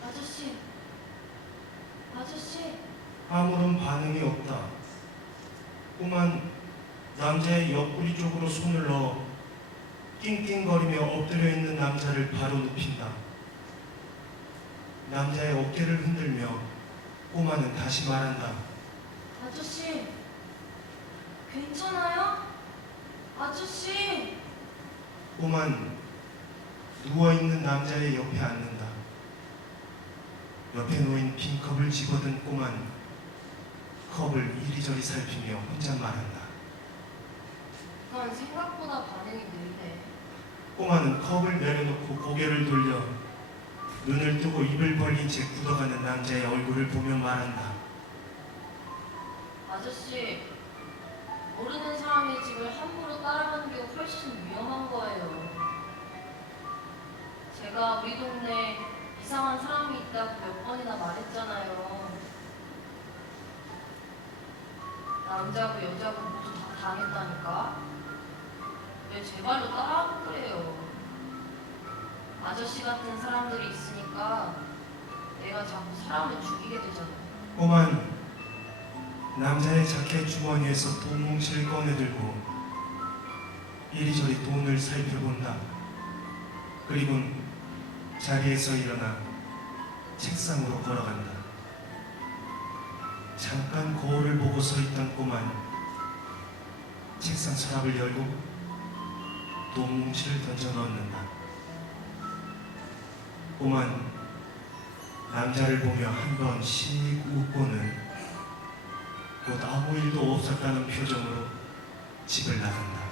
아저씨, 아저씨. 아무런 반응이 없다. 꼬만 남자의 옆구리 쪽으로 손을 넣어 낑낑거리며 엎드려 있는 남자를 바로 눕힌다. 남자의 어깨를 흔들며 꼬마는 다시 말한다. 아저씨, 괜찮아요? 아저씨. 꼬만 누워있는 남자의 옆에 앉는다. 옆에 놓인 빈 컵을 집어든 꼬만 컵을 이리저리 살피며 혼자 말한다. 넌 생각보다 반응이 느리네. 꼬마는 컵을 내려놓고 고개를 돌려 눈을 뜨고 입을 벌린 채 굳어가는 남자의 얼굴을 보며 말한다. 아저씨, 모르는 사람의 집을 함부로 따라가는 게 훨씬 위험한 거예요. 제가 우리 동네에 이상한 사람이 있다고 몇 번이나 말했잖아요. 남자고 여자고 모두 다 당했다니까. 왜 제 발로 따라하고 그래요? 아저씨 같은 사람들이 있으니까 내가 자꾸 사람을 죽이게 되잖아요. 꼬만 남자의 자켓 주머니에서 돈 뭉치를 꺼내들고 이리저리 돈을 살펴본다. 그리고 자리에서 일어나 책상으로 걸어간다. 잠깐 거울을 보고 서 있던 꼬마는 책상 서랍을 열고 돈 뭉치를 던져 넣는다. 꼬마는 남자를 보며 한 번씩 웃고는 곧 아무 일도 없었다는 표정으로 집을 나간다.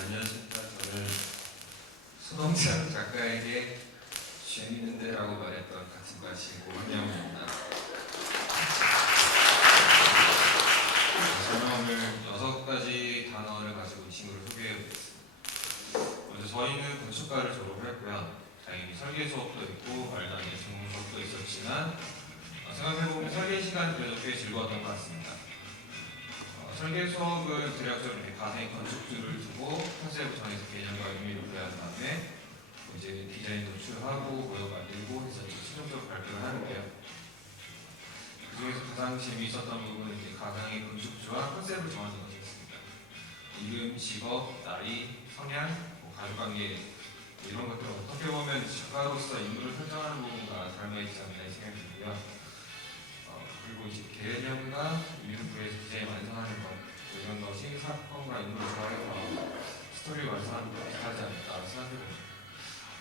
안녕하십니까. 저는 수동찬 작가에게 재밌는데라고 말했던 같은 과시 고은영입니다. 저는 오늘 6가지 단어를 가지고 이 친구를 소개해보겠습니다. 먼저 저희는 건축과를 졸업을 했고요. 다행히 설계 수업도 있고 말도 안 되는 전공 수업도 있었지만 생각해보면 설계 시간이 그래도 꽤 즐거웠던 것 같습니다. 설계 수업을 대략적으로 이렇게 가상의 건축주를 두고 컨셉을 정해서 개념과 의미를 부여한 다음에 이제 디자인 도출하고 모여 만들고 해서 이제 최종적으로 발표를 하는데요. 그 중에서 가장 재미있었던 부분은 이제 가상의 건축주와 컨셉을 정하는 것이었습니다. 이름, 직업, 나이, 성향, 가족관계 이런 것들 어떻게 보면 작가로서 인물을 설정하는 부분과 닮아있지 않나 생각이 들고요. 그리고 이제 개념과 이름부에서 디자인 완성하는 것 이런 것이 사건과 인물을 조합해서 스토리를 완성하는 것 비슷하지 않을까 생각해봅니다.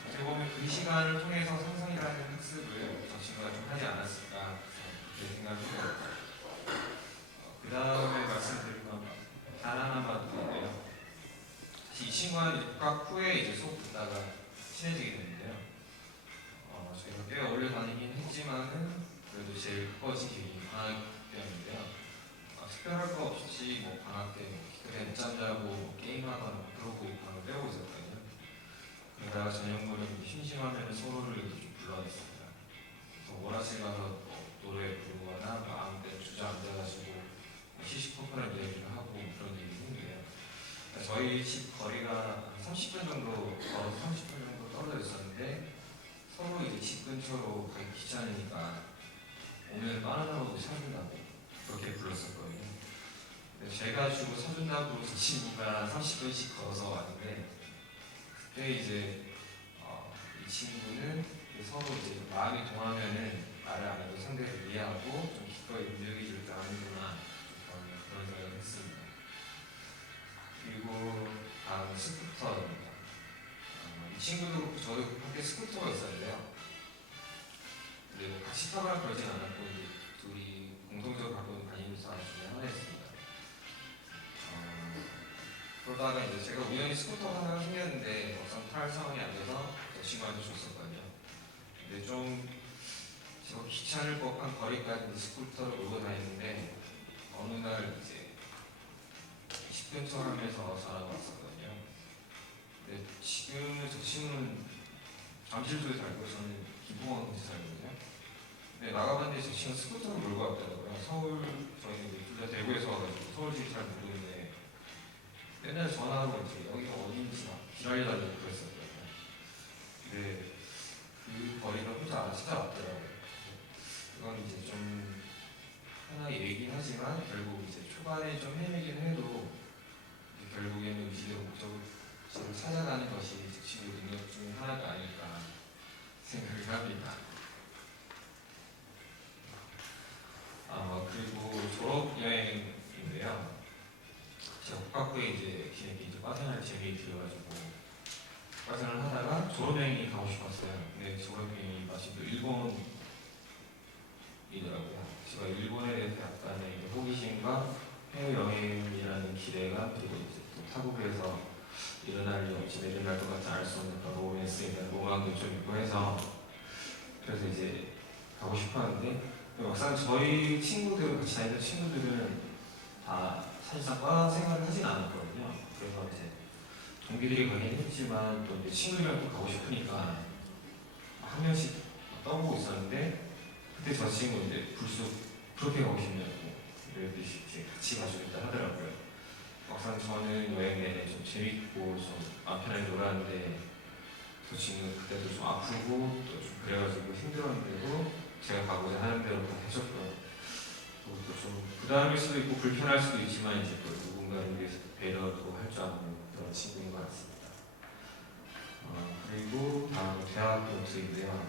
어떻게 보면 그 시간을 통해서 상상이라는 학습을 저 친구가 좀 하지 않았을까 그렇게 생각해요. 그 다음에 말씀드릴 건 단 하나만 더 있는데요. 이 친구는 이제 복학 후에 이제 수업 듣다가 친해지게 됐는데요. 저희가 꽤 오래 다니긴 했지만은 그래도 제일 가까워진 기억이 방학 때였는데요. 특별할 거 없이 뭐 방학 때 그때 늦잠 자고 뭐 게임하거나 그러고 방을 빼고 있었거든요. 그러다가 저녁물은 심심하면 서로를 이렇게 좀 불러냈습니다. 오락실 가서 뭐 노래 부르거나 아무 때 주저앉아가지고 시시콜콜한 얘기를 하고 그런 얘기를 했는데요. 저희 집 거리가 한 30분 정도 걸어서 30분 정도 떨어져 있었는데 서로 이제 집 근처로 가기 귀찮으니까 오늘 바나나우드 사준다고 그렇게 불렀었거든요. 제가 주고 사준다고 저 친구가 30분씩 걸어서 왔는데 그때 이제 이 친구는 서로 이제 마음이 동하면은 말을 안 해도 상대를 이해하고 좀 기꺼이 움직이질 줄 아는구나 그런 생각을 했습니다. 그리고 다음 스쿠터입니다. 이 친구도 저도 함께 스쿠터가 있었는데요. 근데 뭐 같이 타거나 그러진 않았고 이제 둘이 공통적으로 갖고 다니는 사람 중에 하나였습니다. 그러다가 이제 제가 우연히 스쿠터 하나가 생겼는데 막상 탈 상황이 안 돼서 저 친구한테 줬었거든요. 근데 좀 제가 귀찮을 법한 거리까지 스쿠터를 몰고 다니는데 어느 날 이제 10분 처럼에서 전화가 왔었거든요. 근데 지금 저 친구는 잠실도에 살고 저는 김포항에서 살거든요. 근데 나가봤는데 저 친구 스쿠터를 몰고 왔더라고요. 서울 저희는 둘 다 대구에서 와가지고 서울시 잘 모르는데 맨날 전화하고 이제 여기가 어딘지 막 기다려달라고 그랬었거든요. 근데 그 거리가 혼자 찾아왔더라고요. 그건 이제 좀 하나의 얘기긴 하지만 결국 이제 초반에 좀 헤매긴 해도 결국에는 의지대로 목적을 찾아가는 것이 제 친구 능력 중에 하나가 아닐까 생각을 합니다. 그리고 졸업 여행인데요. 제가 복학 후에 이제 비행기 빠져날 재미이 들어가지고 빠져날 하다가 졸업 여행이 가고 싶었어요. 근데 졸업 여행이 마침 또 일본이더라고요. 제가 일본에 대해서 약간의 호기심과 해외 여행이라는 기대가 그리고 이제 또 타국에서 일어날 일 없지 내려날 것 같지 않을 수 없는 그런 로맨스에 대한 로망도 좀 있고 해서 그래서 이제 가고 싶었는데 막상 저희 친구들, 같이 다니던 친구들은 다 사실상 과 생활을 하진 않았거든요. 그래서 이제 동기들이 가긴 했지만 또 이제 친구들이랑 또 가고 싶으니까 한 명씩 떠보고 있었는데, 그때 저 친구 이제 불쑥 그렇게 가고 싶냐고 이러듯이 이제 같이 가주겠다 하더라고요. 막상 저는 여행 내내 좀 재밌고 좀 마음 편하게 놀았는데, 저 친구는 그때도 좀 아프고 또 좀 그래가지고 힘들었는데도 제가 가고자 하는 대로 다 해줬고요. 그것도 좀 부담일 수도 있고 불편할 수도 있지만 이제 또 누군가를 위해서 배려도 할 줄 아는 그런 친구인 것 같습니다. 그리고 다음은 대학 노트인데요.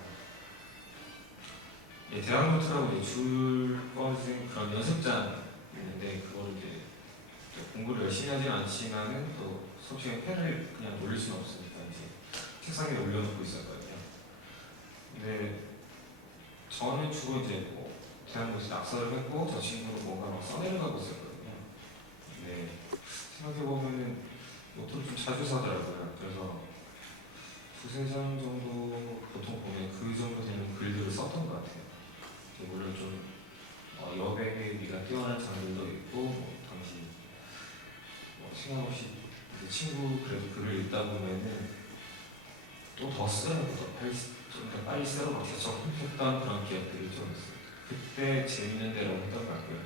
예, 대학 노트라고 이제 줄 꺼진 그런 연습장이 있는데, 그걸 이제 또 공부를 열심히 하진 않지만은 또 솔직히 펜을 그냥 올릴 수는 없으니까 이제 책상 위에 올려놓고 있었거든요. 근데 저는 주로 이제 뭐 대학 노트 낙서를 했고, 저 친구는 뭔가 막 써내려가고 있었거든요. 근데 생각해보면은 노트를 좀 자주 사더라고요. 그래서 두세 장 정도 보통 보면 그 정도 되는 글들을 썼던 것 같아요. 물론 좀 여백의 미가 뛰어난 장면도 있고, 뭐 당시 생각 없이 이제 친구 그래도 글을 읽다 보면은 또 더 써요. 좀 더 빨리 쓰라고 막 적극했던 그런 기억들이 좀 있어요. 그때 재밌는 대로 했던 것 같고요.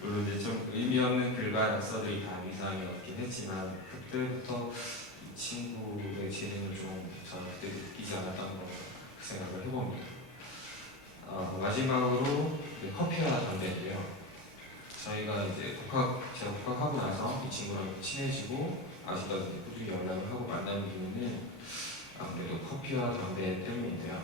물론 이제 좀 의미 없는 글과 낙서들이 다 이상이었긴 했지만, 그때부터 이 친구의 재능을 좀 저는 그때 느끼지 않았던 거 생각을 해봅니다. 마지막으로 커피와 담배인데요. 저희가 이제 제가 복학하고 나서 이 친구랑 친해지고 아직까지 꾸준히 연락을 하고 만나는 이유는 아무래도 커피와 담배 때문인데요.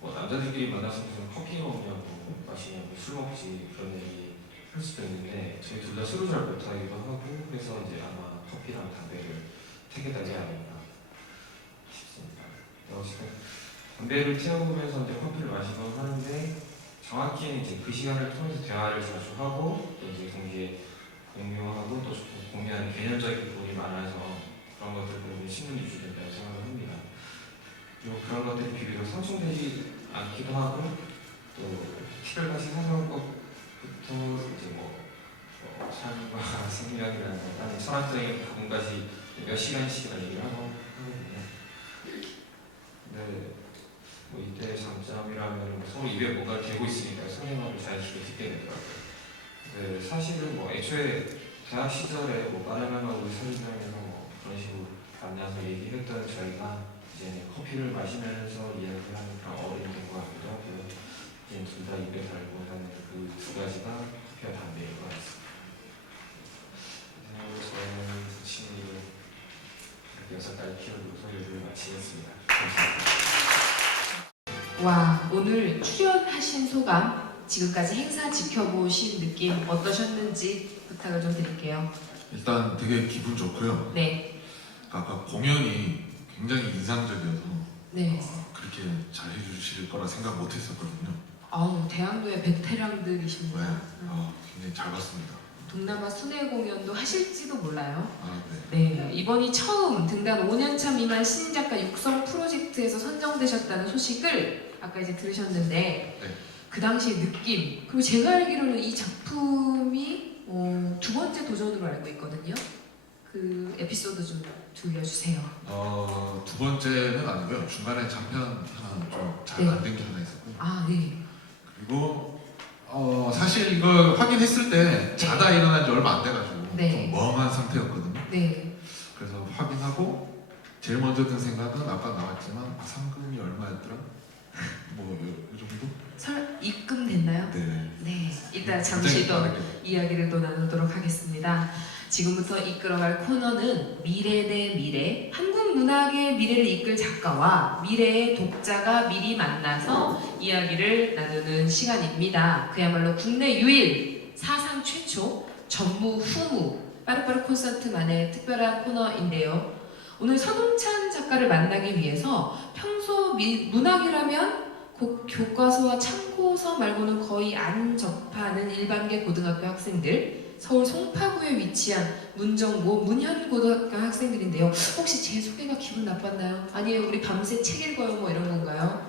뭐 남자들끼리 만나서 무슨 커피 먹냐고 마시냐고 술 먹지 그런 얘기 할 수도 있는데, 저희 둘 다 술을 잘 못하기도 하고 해서 이제 아마 커피랑 담배를 택하지 않았나 싶습니다. 어쨌든 담배를 태우면서 이제 커피를 마시곤 하는데, 정확히는 이제 그 시간을 통해서 대화를 자주 하고 또 이제 동시에 공유하고 또 공유하는 개념적인 부분이 많아서 그런 것들 때문에 신분이 유지된다고 생각을 합니다. 그리고 그런 것들이 비교적 상충되지 않기도 하고, 또 특별같이 사소한 것부터 이제 뭐 삶과 생명이라는 다른 철학적인 부분까지 몇 시간씩이나 얘기를 하고 하거든요. 근데 뭐 이때 장점이라면 서로 입에 뭔가를 대고 있으니까 상대방을 자연스럽게 듣게 되더라고요. 근데 사실은 뭐 애초에 대학 시절에 뭐 바나나나 우리 사진장에서 뭐 그런 식으로 만나서 얘기했던 저희가 이제 커피를 마시면서 이야기하는 그런 어른이 된 것 같기도 하고요. 이제 둘 다 입에 달고 하는 그 두 가지가 커피와 담배인 것 같습니다. 그래서 저는 그 친구를 6달 키우고 소리를 마치겠습니다. 감사합니다. 와, 오늘 출연하신 소감, 지금까지 행사 지켜보신 느낌 어떠셨는지 부탁을 좀 드릴게요. 일단 되게 기분 좋고요. 네. 아까 공연이 굉장히 인상적이어서 네. 그렇게 잘해주실 거라 생각 못했었거든요. 아우, 대학로의 베테랑들이십니다. 굉장히 잘 봤습니다. 동남아 순회 공연도 하실지도 몰라요. 네. 네, 이번이 처음 등단 5년차 미만 신인작가 육성 프로젝트에서 선정되셨다는 소식을 아까 이제 들으셨는데, 네. 그 당시의 느낌, 그리고 제가 알기로는 이 작품이 두 번째 도전으로 알고 있거든요. 그 에피소드 좀 들려주세요. 두 번째는 아니고요. 중간에 장편 하나 좀 잘 네. 만든 게 하나 있었고, 아, 네. 그리고 사실 이걸 확인했을 때 자다 일어난 지 얼마 안 돼가지고 네. 좀 멍한 상태였거든요. 네. 그래서 확인하고 제일 먼저 든 생각은 아까 나왔지만 상금이 얼마였더라? 뭐 이 정도? 입금됐나요? 네. 네. 이따 잠시 더 이야기를 또 나누도록 하겠습니다. 지금부터 이끌어갈 코너는 미래 대 미래, 한국 문학의 미래를 이끌 작가와 미래의 독자가 미리 만나서 이야기를 나누는 시간입니다. 그야말로 국내 유일, 사상 최초, 전무후무, 빠르빠르 콘서트만의 특별한 코너인데요. 오늘 서동찬 작가를 만나기 위해서 평소 문학이라면 교과서와 참고서 말고는 거의 안 접하는 일반계 고등학교 학생들, 서울 송파구에 위치한 문정고 문현고등학교 학생들인데요. 혹시 제 소개가 기분 나빴나요? 아니에요, 우리 밤새 책 읽어요 뭐 이런 건가요?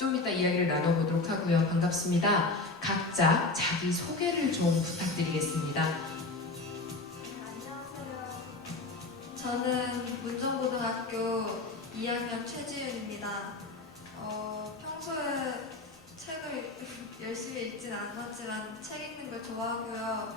좀 이따 이야기를 나눠보도록 하고요. 반갑습니다. 각자 자기 소개를 좀 부탁드리겠습니다. 안녕하세요. 저는 문정고등학교 2학년 최지윤입니다. 평소에 책을 열심히 읽진 않았지만 책 읽는 걸 좋아하고요.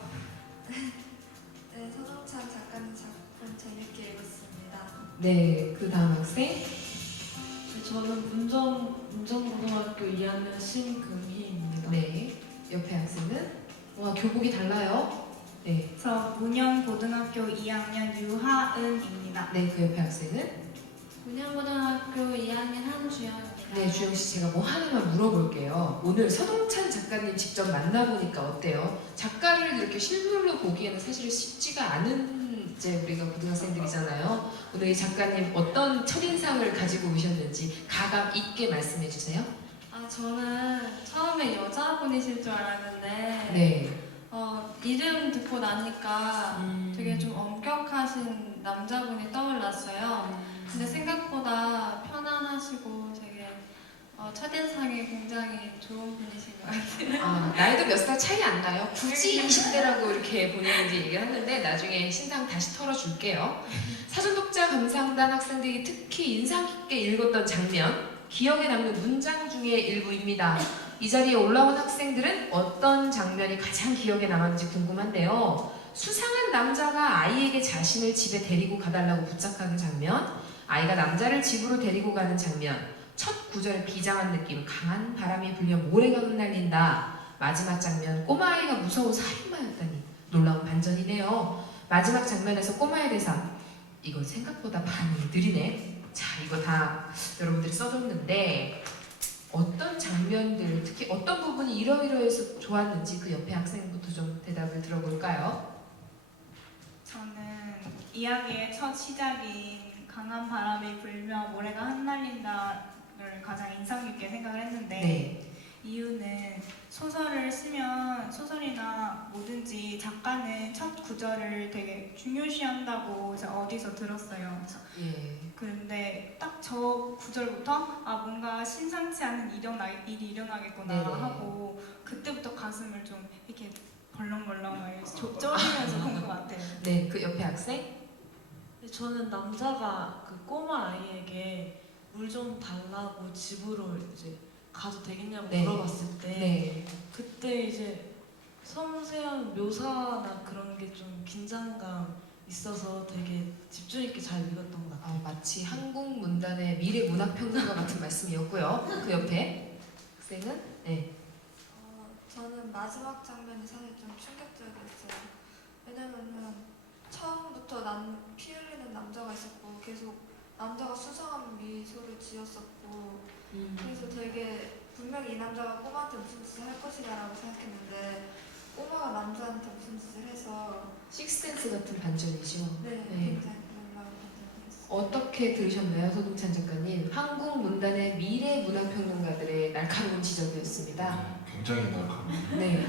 네, 서동찬 작가님 작품 재밌게 읽었습니다. 네, 그 다음 학생. 네, 저는 문정고등학교 2학년 신금희입니다. 네, 옆에 학생은 와 교복이 달라요. 네, 저 문영고등학교 2학년 유하은입니다. 네, 그 옆에 학생은 문영고등학교 2학년 한주영입니다. 네, 주영 씨 제가 뭐 하나만 물어볼게요. 오늘 서동찬 작가님 직접 만나보니까 어때요? 작가를 이렇게 실물로 보기에는 사실 쉽지가 않은 이제 우리가 고등학생들이잖아요. 오늘 이 작가님 어떤 첫인상을 가지고 오셨는지 가감 있게 말씀해 주세요. 저는 처음에 여자분이실 줄 알았는데 네. 이름 듣고 나니까 되게 좀 엄격하신 남자분이 떠올랐어요. 근데 생각보다 편안하시고 되게 첫인상이 굉장히 좋은 분이신 것 같아요. 나이도 몇 살 차이 안 나요. 굳이 20대라고 이렇게 본인이 얘기를 했는데 나중에 신상 다시 털어줄게요. 사전독자 감상단 학생들이 특히 인상 깊게 읽었던 장면, 기억에 남는 문장 중의 일부입니다. 이 자리에 올라온 학생들은 어떤 장면이 가장 기억에 남았는지 궁금한데요. 수상한 남자가 아이에게 자신을 집에 데리고 가달라고 부탁하는 장면, 아이가 남자를 집으로 데리고 가는 장면, 첫 구절의 비장한 느낌, 강한 바람이 불려 모래가 흩날린다. 마지막 장면, 꼬마아이가 무서운 살인마였다니 놀라운 반전이네요. 마지막 장면에서 꼬마의 대사, 이건 생각보다 반응이 느리네. 자, 이거 다 여러분들이 써줬는데 어떤 장면들, 특히 어떤 부분이 이러이러해서 좋았는지 그 옆에 학생부터 좀 대답을 들어볼까요? 저는 이야기의 첫 시작인 강한 바람이 불며 모래가 흩날린다를 가장 인상 깊게 생각을 했는데 네. 이유는 소설을 쓰면 소설이나 뭐든지 작가는 첫 구절을 되게 중요시한다고 제가 어디서 들었어요. 그래서 그런데 딱 저 구절부터 뭔가 심상치 않은 일이 일어나겠구나 네네. 하고 그때부터 가슴을 좀 이렇게 벌렁벌렁 쫄리면서 본 것 같아요. 네, 그 옆에 학생? 저는 남자가 그 꼬마 아이에게 물 좀 달라고 집으로 이제 가도 되겠냐고 네. 물어봤을 때 네. 그때 이제 섬세한 묘사나 그런 게 좀 긴장감 있어서 되게 집중 있게 잘 읽었던 것 같아요. 마치 한국 문단의 미래 문학평론가 같은 말씀이었고요. 그 옆에 학생은? 네. 저는 마지막 장면이 사실 좀 충격적이었어요. 왜냐면은 처음부터 피 흘리는 남자가 있었고 계속 남자가 수상한 미소를 지었었고 그래서 되게 분명히 이 남자가 꼬마한테 무슨 짓을 할 것이다라고 생각했는데 꼬마가 남자한테 무슨 짓을 해서 식스센스 같은 반전이죠. 네, 네. 굉장히 놀라운 반전이었어요. 어떻게 들으셨나요, 서동찬 작가님? 한국 문단의 미래 문학평론가들의 날카로운 지적이었습니다. 굉장히 날카로워요. 네.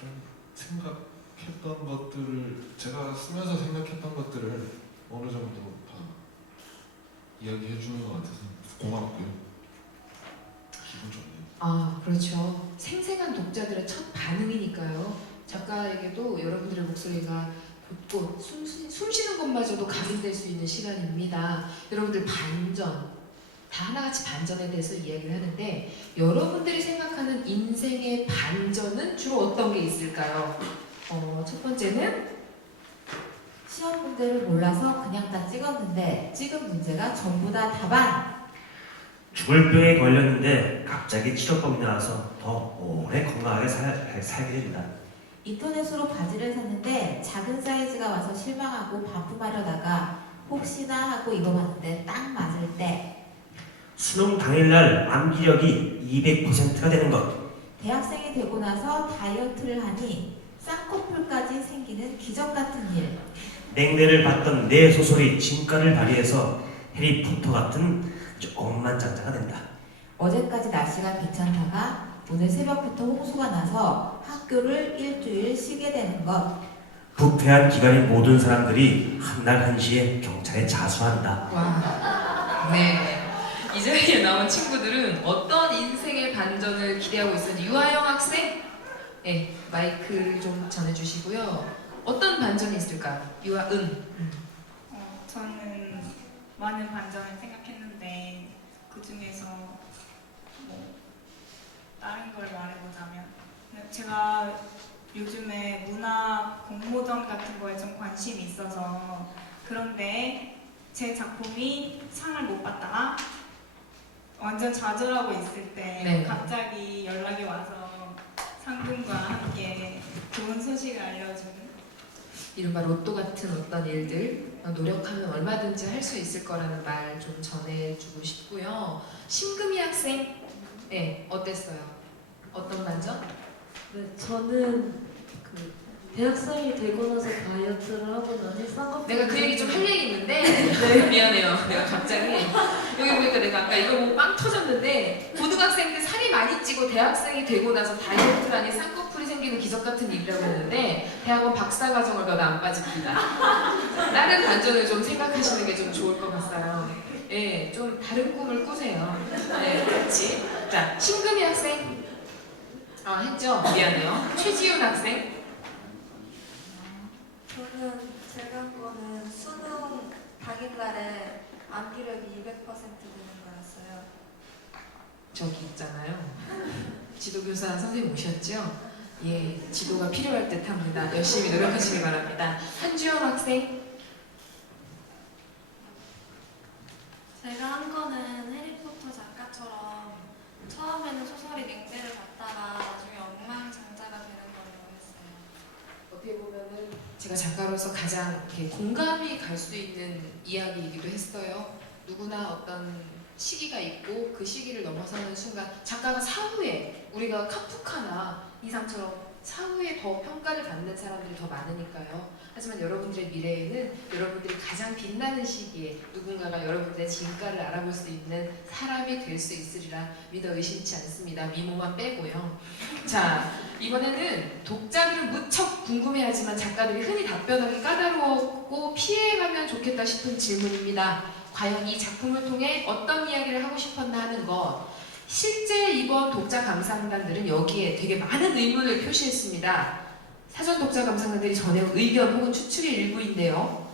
좀 생각했던 것들을 제가 쓰면서 생각했던 것들을 어느 정도 다 이야기해 주는 것 같아서 고맙고요. 기분 좋네요. 그렇죠. 생생한 독자들의 첫 반응이니까요. 작가에게도 여러분들의 목소리가 곳곳 숨 쉬는 것마저도 각인될 수 있는 시간입니다. 여러분들 반전, 다 하나같이 반전에 대해서 이야기를 하는데 여러분들이 생각하는 인생의 반전은 주로 어떤 게 있을까요? 첫 번째는 시험 문제를 몰라서 그냥 다 찍었는데 찍은 문제가 전부 다 답안. 죽을 병에 걸렸는데 갑자기 치료법이 나와서 더 오래 건강하게 살게 됩니다. 인터넷으로 바지를 샀는데 작은 사이즈가 와서 실망하고 반품하려다가 혹시나 하고 입어봤는데 딱 맞을 때. 수능 당일날 암기력이 200%가 되는 것. 대학생이 되고 나서 다이어트를 하니 쌍꺼풀까지 생기는 기적 같은 일. 냉대를 받던 내 소설이 진가를 발휘해서 해리포터 같은 억만장자가 된다. 어제까지 날씨가 괜찮다가 오늘 새벽부터 홍수가 나서 학교를 일주일 쉬게 되는 것. 부패한 기관의 모든 사람들이 한날 한시에 경찰에 자수한다. 와, 네. 이 자리에 나온 친구들은 어떤 인생의 반전을 기대하고 있었는지 유아영 학생? 네, 마이크를 좀 전해주시고요. 어떤 반전이 있을까요? 유아은. 저는 많은 반전을 생각했는데 그 중에서 뭐 다른 걸 말해보자면 제가 요즘에 문화 공모전 같은 거에 좀 관심이 있어서 그런데 제 작품이 상을 못 받다가 완전 좌절하고 있을 때 네. 갑자기 연락이 와서 상금과 함께 좋은 소식을 알려주는 이른바 로또 같은 어떤 일들 노력하면 얼마든지 할 수 있을 거라는 말 좀 전해주고 싶고요. 심금희 학생, 네, 어땠어요? 어떤 반전? 네, 저는 그 대학생이 되고 나서 다이어트를 하고 나니 쌍꺼풀 내가 그 얘기 좀 할 얘기 있는데 미안해요. 내가 갑자기 여기 보니까 내가 아까 이거 보고 빵 터졌는데 고등학생 때 살이 많이 찌고 대학생이 되고 나서 다이어트를 하니 쌍꺼풀이 생기는 기적 같은 일이라고 했는데 대학원 박사과정을 가도 안 빠집니다. 다른 반전을 좀 생각하시는 게 좀 좋을 것 같아요. 예, 좀 다른 꿈을 꾸세요. 네, 그렇지. 자, 심금희 학생. 아, 했죠? 미안해요. 최지윤 학생. 저는 제가 한 거는 수능 당일날에 암기력이 200% 되는 거였어요. 저기 있잖아요. 지도교사 선생님 오셨죠? 예, 지도가 필요할 듯 합니다. 열심히 노력하시기 바랍니다. 한주영 학생. 제가 한 거는 해리포터 작가처럼 처음에는 소설이 냉대를 받다가 나중에 엉망장자가 되는 거라고 했어요. 어떻게 보면은 제가 작가로서 가장 이렇게 공감이 갈 수 있는 이야기이기도 했어요. 누구나 어떤 시기가 있고 그 시기를 넘어서는 순간 작가가 사후에 우리가 카프카나 이상처럼 사후에 더 평가를 받는 사람들이 더 많으니까요. 하지만 여러분들의 미래에는 여러분들이 가장 빛나는 시기에 누군가가 여러분들의 진가를 알아볼 수 있는 사람이 될 수 있으리라 믿어 의심치 않습니다. 미모만 빼고요. 자, 이번에는 독자들은 무척 궁금해하지만 작가들이 흔히 답변하기 까다로웠고 피해가면 좋겠다 싶은 질문입니다. 과연 이 작품을 통해 어떤 이야기를 하고 싶었나 하는 것. 실제 이번 독자 감상단들은 여기에 되게 많은 의문을 표시했습니다. 사전 독자 감상단들이 전해온 의견 혹은 추측의 일부인데요.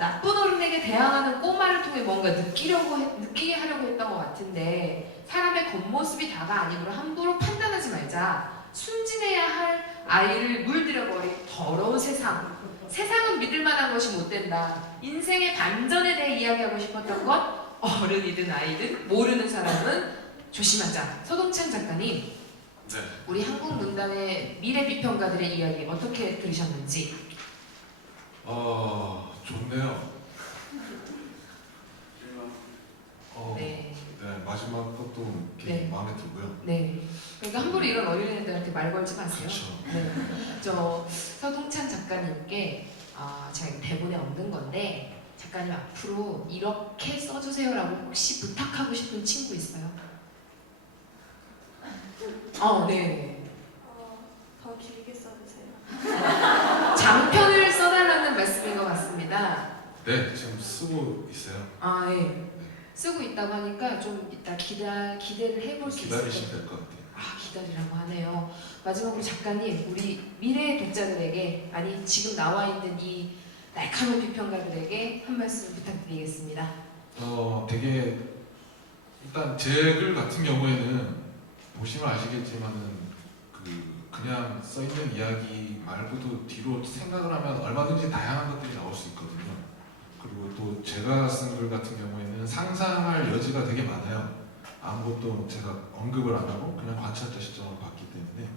나쁜 어른에게 대항하는 꼬마를 통해 뭔가 느끼게 하려고 했던 것 같은데 사람의 겉모습이 다가 아니므로 함부로 판단하지 말자. 순진해야 할 아이를 물들여버린 더러운 세상. 세상은 믿을 만한 것이 못 된다. 인생의 반전에 대해 이야기하고 싶었던 것. 어른이든 아이든 모르는 사람은 조심하자. 서동찬 작가님, 네. 우리 한국 문단의 미래 비평가들의 이야기 어떻게 들으셨는지? 좋네요. 네. 네, 마지막 것도 네. 마음에 들고요. 네. 그러니까 함부로 이런 어린애들한테 말 걸지 마세요. 그렇죠. 네. 저 서동찬 작가님께 제가 대본에 없는 건데 작가님 앞으로 이렇게 써주세요라고 혹시 부탁하고 싶은 친구 있어요? 네. 더 길게 써주세요. 장편을 써달라는 말씀인 것 같습니다. 네, 지금 쓰고 있어요. 예. 쓰고 있다고 하니까 좀 이따 기대를 해볼 수 있을 것 기다리시면 같아요. 될 것 같아요. 기다리라고 하네요. 마지막으로 작가님, 우리 미래의 독자들에게, 아니 지금 나와 있는 이 날카로운 비평가들에게 한 말씀 부탁드리겠습니다. 되게 일단 제 글 같은 경우에는 보시면 아시겠지만은 그냥 써 있는 이야기 말고도 뒤로 생각을 하면 얼마든지 다양한 것들이 나올 수 있거든요. 그리고 또 제가 쓴 글 같은 경우에는 상상할 여지가 되게 많아요. 아무것도 제가 언급을 안 하고 그냥 관찰자 시점으로 봤기 때문에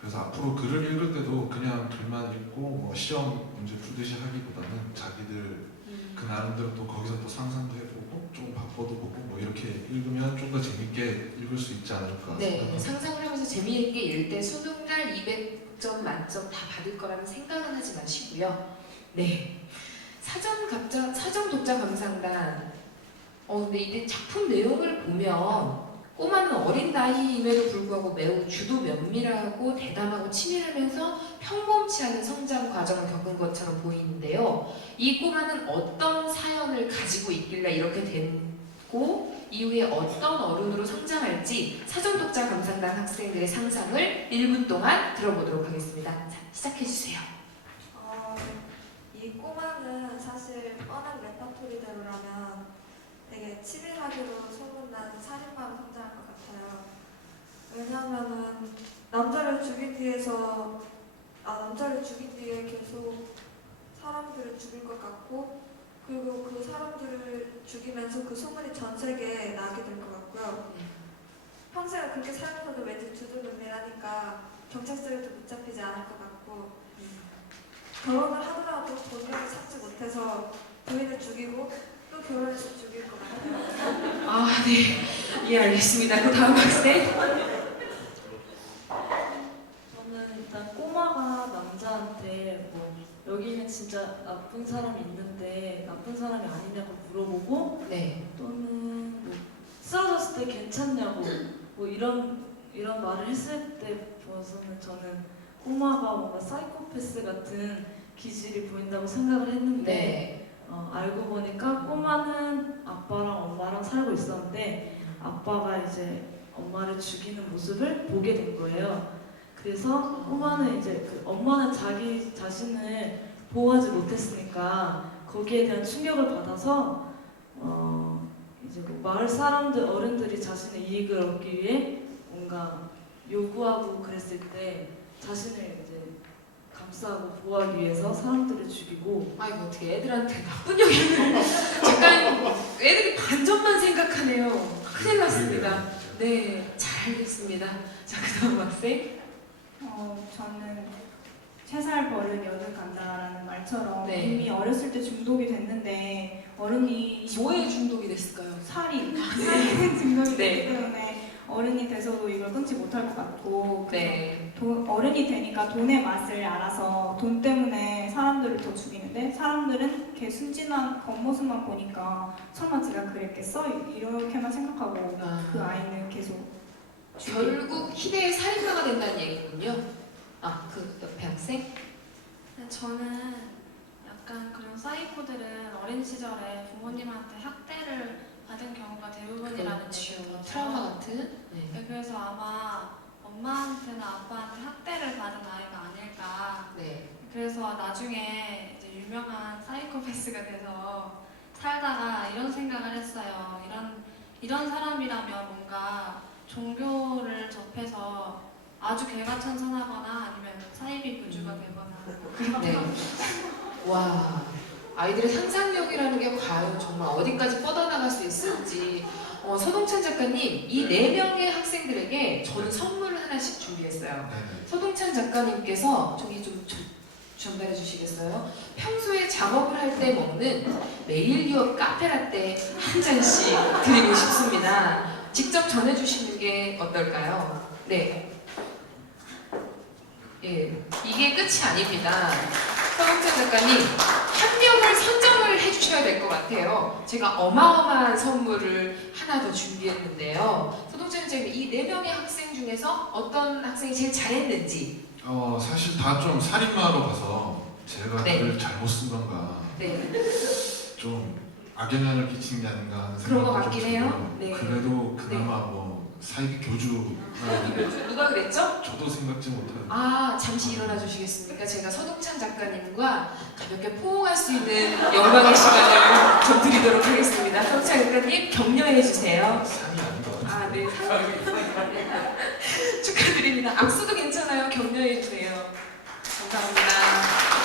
그래서 앞으로 글을 읽을 때도 그냥 글만 읽고 뭐 시험 문제 풀듯이 하기보다는 자기들 그 나름대로 또 거기서 또 상상도 해보고 좀 바꿔도 보고 뭐 이렇게 읽으면 좀 더 재밌게 읽을 수 있지 않을까 네, 생각합니다. 상상을 하면서 재미있게 읽을 때 수능날 200점 만점 다 받을 거라는 생각은 하지 마시고요. 네, 사전 독자 감상단. 근데 이때 작품 내용을 보면 꼬마는 어린 나이임에도 불구하고 매우 주도 면밀하고 대담하고 치밀하면서 평범치 않은 성장 과정을 겪은 것처럼 보이는데요. 이 꼬마는 어떤 사연을 가지고 있길래 이렇게 된 고 이후에 어떤 어른으로 성장할지 사전독자 감상단 학생들의 상상을 1분 동안 들어보도록 하겠습니다. 자, 시작해주세요. 이 꼬마는 사실 뻔한 레파토리대로라면 되게 치밀하기로 소문난 살인마로 성장할 것 같아요. 왜냐하면은 남자를 죽인 뒤에 계속 사람들을 죽일 것 같고, 그리고 그 사람들을 죽이면서 그 소문이 전 세계에 나게 될 것 같고요. 평생 그렇게 살면서도 왠지 두둔은밀하니까 경찰서에도 못 잡히지 않을 것 같고, 결혼을 하더라도 본명을 찾지 못해서 부인을 죽이고 또 결혼해서 죽일 것 같아요. 아, 네. 예, 알겠습니다. 그 다음 학생. 저는 일단 꼬마가 남자한테 뭐 여기는 진짜 나쁜 사람이 있는데 나쁜 사람이 아니냐고 물어보고 네. 또는 뭐 쓰러졌을 때 괜찮냐고 뭐 이런 말을 했을 때 보고서는 저는 꼬마가 뭔가 사이코패스 같은 기질이 보인다고 생각을 했는데 네. 알고 보니까 꼬마는 아빠랑 엄마랑 살고 있었는데 아빠가 이제 엄마를 죽이는 모습을 보게 된 거예요. 그래서 꼬마는 이제 엄마는 자기 자신을 보호하지 못했으니까 거기에 대한 충격을 받아서 이제 그 마을 사람들 어른들이 자신의 이익을 얻기 위해 뭔가 요구하고 그랬을 때 자신을 이제 감싸고 보호하기 위해서 사람들을 죽이고. 아이고, 어떻게 애들한테 나쁜 영향을 잠깐 애들이 반전만 생각하네요. 큰일 났습니다. 네, 잘 알겠습니다. 자, 그 다음 학생. 저는 3살 버릇 여든 간다라는 말처럼 네. 이미 어렸을 때 중독이 됐는데 어른이 뭐에 중독이 됐을까요? 살인 중독이 네. 됐기 때문에 어른이 돼서도 이걸 끊지 못할 것 같고, 네. 어른이 되니까 돈의 맛을 알아서 돈 때문에 사람들을 더 죽이는데 사람들은 걔 순진한 겉모습만 보니까 설마 제가 그랬겠어? 이렇게만 생각하고 그 아이는 계속 결국 희대의 살인마가 된다는 얘기군요. 아, 그 옆에 학생? 저는 약간 그런 사이코들은 어린 시절에 부모님한테 학대를 받은 경우가 대부분이라는 얘기를 들었어요. 트라우마 같은? 네. 네, 그래서 아마 엄마한테나 아빠한테 학대를 받은 아이가 아닐까. 네. 그래서 나중에 이제 유명한 사이코패스가 돼서 살다가 이런 생각을 했어요. 이런 사람이라면 뭔가 종교를 접해서 아주 개가천선하거나 아니면 사이비 교주가 되거나. 네. 와, 아이들의 상상력이라는 게 과연 정말 어디까지 뻗어나갈 수 있을지. 서동찬 작가님, 이 4명의 학생들에게 저는 선물을 하나씩 준비했어요. 서동찬 작가님께서 저기 좀 전달해 주시겠어요? 평소에 작업을 할 때 먹는 매일 유업 카페라떼 한 잔씩 드리고 싶습니다. 직접 전해주시는 게 어떨까요? 네. 예, 이게 끝이 아닙니다. 서동찬 작가님, 한 명을 선정을 해주셔야 될 것 같아요. 제가 어마어마한 선물을 하나 더 준비했는데요. 서동찬 작가님, 이 4명의 학생 중에서 어떤 학생이 제일 잘했는지. 사실 다 좀 살인마로 봐서 제가 네. 글을 잘못 쓴 건가 네. 좀 악영향을 끼친 게 아닌가 하는 그런 것 생각이 같긴 좀 해요. 들고요. 네. 그래도 그나마 뭐 사이비 교주 누가 그랬죠? 저도 생각지 못하는. 아, 잠시 일어나 주시겠습니까? 제가 서동찬 작가님과 가볍게 포옹할 수 있는 영광의 시간을 좀 드리도록 하겠습니다. 서동찬 작가님, 격려해 주세요. 상이 아닌 것 같아요. 아, 네. 축하드립니다. 악수도 괜찮아요. 격려해 주세요. 감사합니다.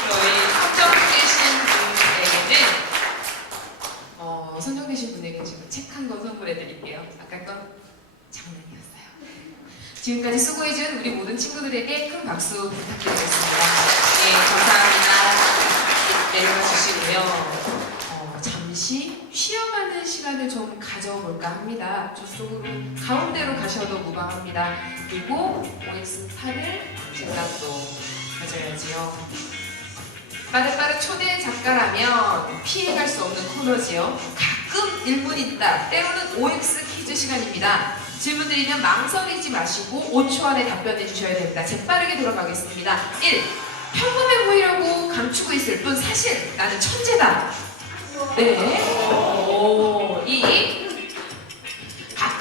저희 선정되신 분에게 지금 책 한 권 선물해 드릴게요. 아까 건 장난이었어요. 지금까지 수고해준 우리 모든 친구들에게 큰 박수 부탁드리겠습니다. 네, 감사합니다. 내려가 주시고요. 잠시 쉬어가는 시간을 좀 가져볼까 합니다. 저쪽으로 가운데로 가셔도 무방합니다. 그리고 OX8을 제가 또 가져야지요. 빠르빠르 초대 작가라면 피해갈 수 없는 코너지요. 가끔 질문 있다. 때로는 OX 퀴즈 시간입니다. 질문 드리면 망설이지 마시고 5초 안에 답변해 주셔야 됩니다. 재빠르게 돌아가겠습니다. 1. 평범해 보이려고 감추고 있을 뿐 사실 나는 천재다. 네. 2.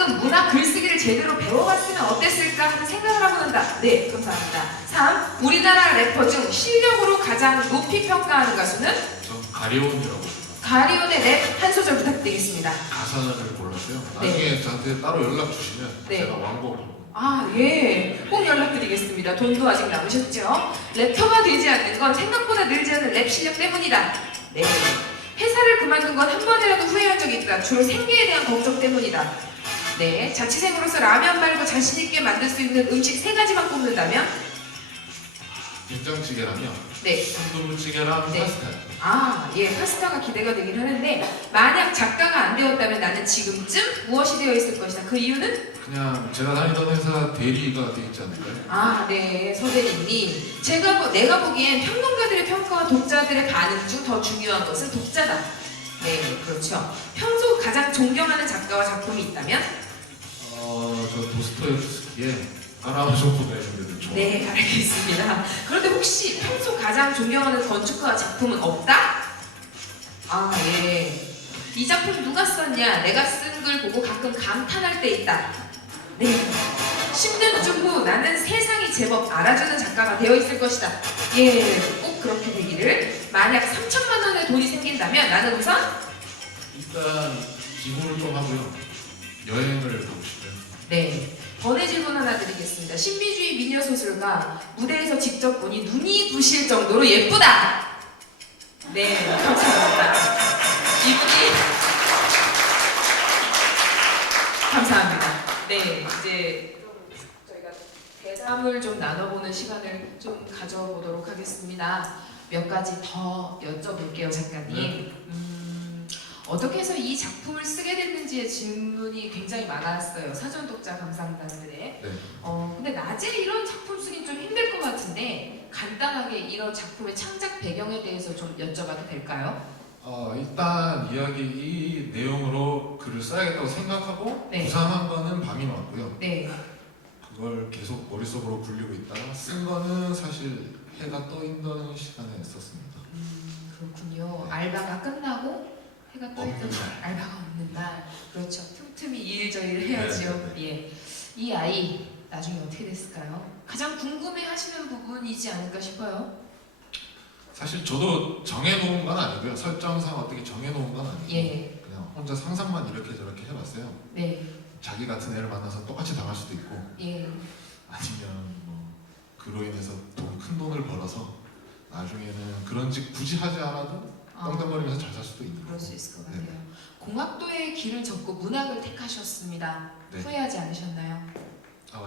혹은 문학 글쓰기를 제대로 배워봤으면 어땠을까 하는 생각을 하고 난다. 네, 감사합니다. 3. 우리나라 래퍼 중 실력으로 가장 높이 평가하는 가수는? 전 가리온이라고 가리온의 랩 한 소절 부탁드리겠습니다. 가사를 골랐어요. 네. 나중에 저한테 따로 연락 주시면 네. 제가 완곡 아, 예. 꼭 연락드리겠습니다. 돈도 아직 남으셨죠? 래퍼가 되지 않는 건 생각보다 늘지 않은 랩 실력 때문이다. 네. 회사를 그만둔 건 한 번이라도 후회한 적이 있다. 주로 생계에 대한 걱정 때문이다. 네. 자취생으로서 라면 말고 자신있게 만들 수 있는 음식 3가지만 꼽는다면? 된장찌개라면 네. 순두부찌개랑 네. 파스타. 아, 예. 파스타가 기대가 되긴 하는데, 만약 작가가 안 되었다면 나는 지금쯤 무엇이 되어 있을 것이다. 그 이유는? 그냥 제가 다니던 회사 대리가 돼 있지 않을까요? 아, 네, 서대리님. 내가 보기엔 평론가들의 평가와 독자들의 반응 중 더 중요한 것은 독자다. 네, 그렇죠. 평소 가장 존경하는 작가와 작품이 있다면? 저 도스토옙스키의 까라마조프가 있는데도 좋아요. 네, 알겠습니다. 그런데 혹시 평소 가장 존경하는 건축가와 작품은 없다? 아, 예. 이 작품 누가 썼냐? 내가 쓴 글 보고 가끔 감탄할 때 있다. 네. 10년쯤 후 나는 세상이 제법 알아주는 작가가 되어 있을 것이다. 예, 꼭 그렇게 되기를. 만약 3천만 원의 돈이 생긴다면 나는 우선? 일단 기부를 좀 하고요. 여행을 가고 싶어요. 네. 번외 질문 하나 드리겠습니다. 신비주의 미녀 소설가 무대에서 직접 보니 눈이 부실 정도로 예쁘다. 네, 감사합니다. 이분이 감사합니다. 네, 이제 저희가 대담을 좀 나눠보는 시간을 좀 가져보도록 하겠습니다. 몇 가지 더 여쭤볼게요, 작가님. 어떻게 해서 이 작품을 쓰게 됐는지의 질문이 굉장히 많았어요. 사전 독자 감상단들에. 네. 근데 낮에 이런 작품 쓰기 좀 힘들 것 같은데 간단하게 이런 작품의 창작 배경에 대해서 좀 여쭤봐도 될까요? 일단 이 내용으로 글을 써야겠다고 생각하고 네. 구상한 거는 밤이 왔고요. 네. 그걸 계속 머릿속으로 굴리고 있다가 쓴 거는 사실 해가 떠 있는 시간에 썼습니다. 그렇군요. 네. 알바가 끝나고 해가 떠 있던 없는 날. 알바가 없는 날. 그렇죠. 틈틈이 일저일 해야죠. 네. 예. 이 아이 나중에 어떻게 됐을까요? 가장 궁금해하시는 부분이지 않을까 싶어요. 사실 저도 정해놓은 건 아니고요. 설정상 어떻게 정해놓은 건 아니고 예. 그냥 혼자 상상만 이렇게 저렇게 해봤어요. 네. 자기 같은 애를 만나서 똑같이 당할 수도 있고 예. 아니면 뭐 그로 인해서 큰 돈을 벌어서 나중에는 그런 짓 굳이 하지 않아도 떵떵거리면서 잘 살 수도 있는 그럴 거고. 수 있을 것 같아요. 네. 공학도의 길을 접고 문학을 택하셨습니다. 네. 후회하지 않으셨나요?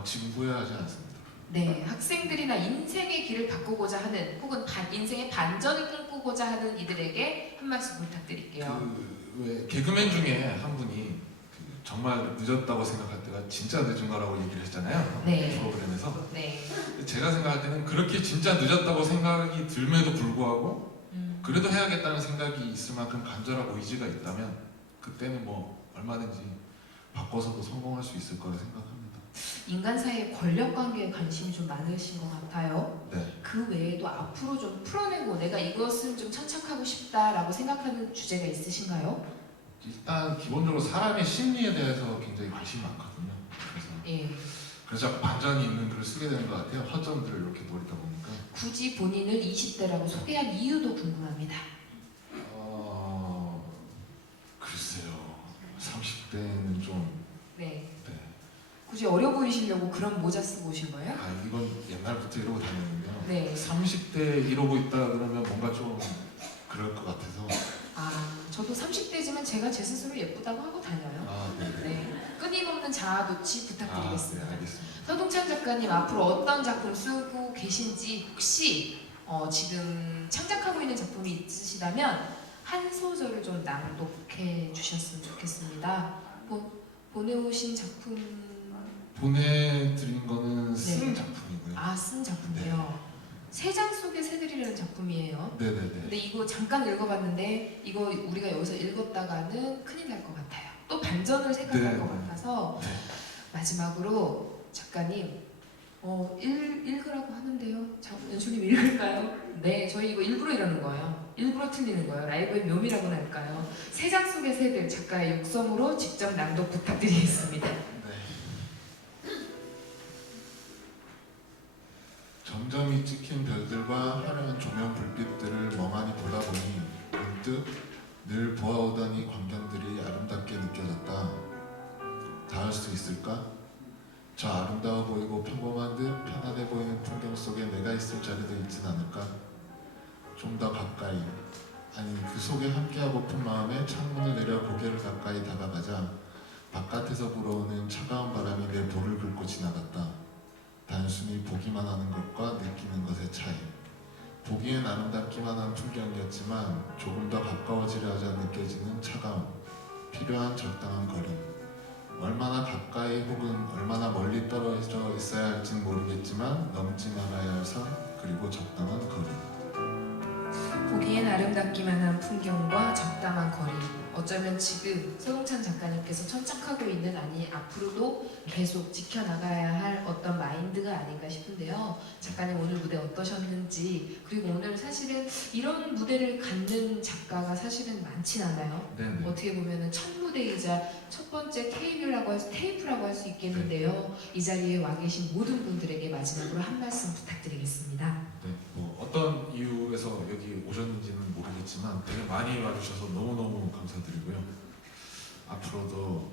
지금 후회하지 않습니다. 네, 학생들이나 인생의 길을 바꾸고자 하는 혹은 인생의 반전을 꿈꾸고자 하는 이들에게 한 말씀 부탁드릴게요. 왜 개그맨 중에 한 분이 정말 늦었다고 생각할 때가 진짜 늦은 거라고 얘기를 했잖아요. 네. 프로그램에서. 네. 제가 생각할 때는 그렇게 진짜 늦었다고 생각이 들면도 불구하고 그래도 해야겠다는 생각이 있을 만큼 간절하고 의지가 있다면 그때는 뭐 얼마든지 바꿔서도 성공할 수 있을 거라 생각합니다. 인간 사이의 권력 관계에 관심이 좀 많으신 것 같아요. 네. 그 외에도 앞으로 좀 풀어내고 내가 이것은 좀 천착하고 싶다라고 생각하는 주제가 있으신가요? 일단 기본적으로 사람의 심리에 대해서 굉장히 관심이 많거든요. 예. 그래서 반전이 있는 글을 쓰게 되는 것 같아요. 허점들을 이렇게 노리다 보니까. 굳이 본인을 20대라고 소개한 이유도 궁금합니다. 글쎄요. 30대는 좀 네. 네. 굳이 어려 보이시려고 그런 모자 쓰고 오신 거예요? 이건 옛날부터 이러고 다녔는데요. 네. 30대 이러고 있다 그러면 뭔가 좀 그럴 것 같아서. 저도 30대지만 제가 제 스스로 예쁘다고 하고 다녀요. 네. 끊임없는 자아 도취 부탁드리겠습니다. 네, 알겠습니다. 서동찬 작가님 앞으로 어떤 작품 쓰고 계신지 혹시 지금 창작하고 있는 작품이 있으시다면 한 소절을 좀 낭독해 주셨으면 좋겠습니다. 보내오신 작품 보내드린 거는 네. 쓴 작품이고요. 쓴 작품이요. 세 장 속의 새들이라는 작품이에요. 네네네. 근데 이거 잠깐 읽어봤는데 이거 우리가 여기서 읽었다가는 큰일 날 것 같아요. 또 반전을 생각할 네. 것 같아서 마지막으로 작가님 읽으라고 하는데요. 연출님 읽을까요? 네, 저희 이거 일부러 이러는 거예요. 일부러 틀리는 거예요. 라이브의 묘미라고나 할까요? 세 장 속의 새들 작가의 육성으로 직접 낭독 부탁드리겠습니다. 네. 점점이 찍힌 별들과 화려한 조명 불빛들을 멍하니 보다 보니 문득 늘 보아오던 이 광경들이 아름답게 느껴졌다. 닿을 수 있을까? 저 아름다워 보이고 평범한 듯 편안해 보이는 풍경 속에 내가 있을 자리도 있진 않을까? 좀 더 가까이, 아니 그 속에 함께하고픈 마음에 창문을 내려 고개를 가까이 다가가자 바깥에서 불어오는 차가운 바람이 내 볼을 긁고 지나갔다. 단순히 보기만 하는 것과 느끼는 것의 차이. 보기엔 아름답기만 한 풍경이었지만 조금 더 가까워지려 하자 느껴지는 차가움. 필요한 적당한 거리. 얼마나 가까이 혹은 얼마나 멀리 떨어져 있어야 할지는 모르겠지만 넘지 말아야 할 선, 그리고 적당한 거리. 보기엔 아름답기만 한 풍경과 적당한 거리. 어쩌면 지금 서동찬 작가님께서 천착하고 있는, 아니 앞으로도 계속 지켜나가야 할 어떤 마인드가 아닌가 싶은데요. 작가님 오늘 무대 어떠셨는지, 그리고 오늘 사실은 이런 무대를 갖는 작가가 사실은 많진 않아요. 네네. 어떻게 보면은 첫 무대이자 첫 번째 테이프라고 할 수 있겠는데요. 이 자리에 와 계신 모든 분들에게 마지막으로 한 말씀 부탁드리겠습니다. 네, 뭐 어떤 이유에서 여기 오셨는지는 모르겠지만 되게 많이 와주셔서 너무너무 감사드리고요. 앞으로도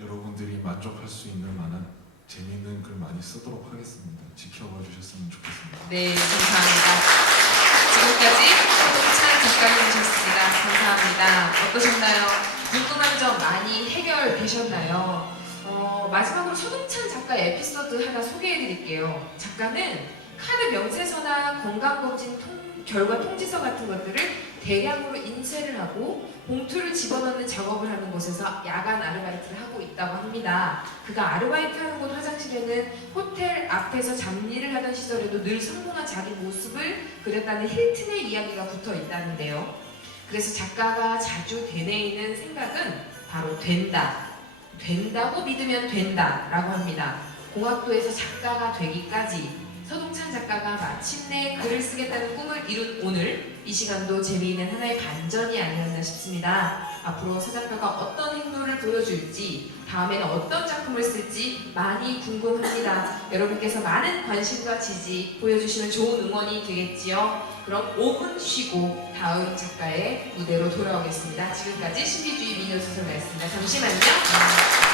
여러분들이 만족할 수 있는 만한 재미있는 글 많이 쓰도록 하겠습니다. 지켜봐 주셨으면 좋겠습니다. 네, 감사합니다. 지금까지 서동찬 작가님이셨습니다. 감사합니다. 어떠셨나요? 궁금한 점 많이 해결되셨나요? 마지막으로 서동찬 작가의 에피소드 하나 소개해드릴게요. 작가는 카드 명세서나 건강검진 결과 통지서 같은 것들을 대량으로 인쇄를 하고 봉투를 집어넣는 작업을 하는 곳에서 야간 아르바이트를 하고 있다고 합니다. 그가 아르바이트하는 곳 화장실에는 호텔 앞에서 잡일을 하던 시절에도 늘 성공한 자기 모습을 그렸다는 힐튼의 이야기가 붙어 있다는데요. 그래서 작가가 자주 되뇌이는 생각은 바로 된다고 믿으면 된다라고 합니다. 공학도에서 작가가 되기까지 서동찬 작가가 마침내 글을 쓰겠다는 꿈을 이룬 오늘, 이 시간도 재미있는 하나의 반전이 아니었나 싶습니다. 앞으로 서 작가가 어떤 행동을 보여줄지, 다음에는 어떤 작품을 쓸지 많이 궁금합니다. 여러분께서 많은 관심과 지지 보여주시면 좋은 응원이 되겠지요. 그럼 5분 쉬고 다음 작가의 무대로 돌아오겠습니다. 지금까지 신비주의 미녀소설가였습니다. 잠시만요.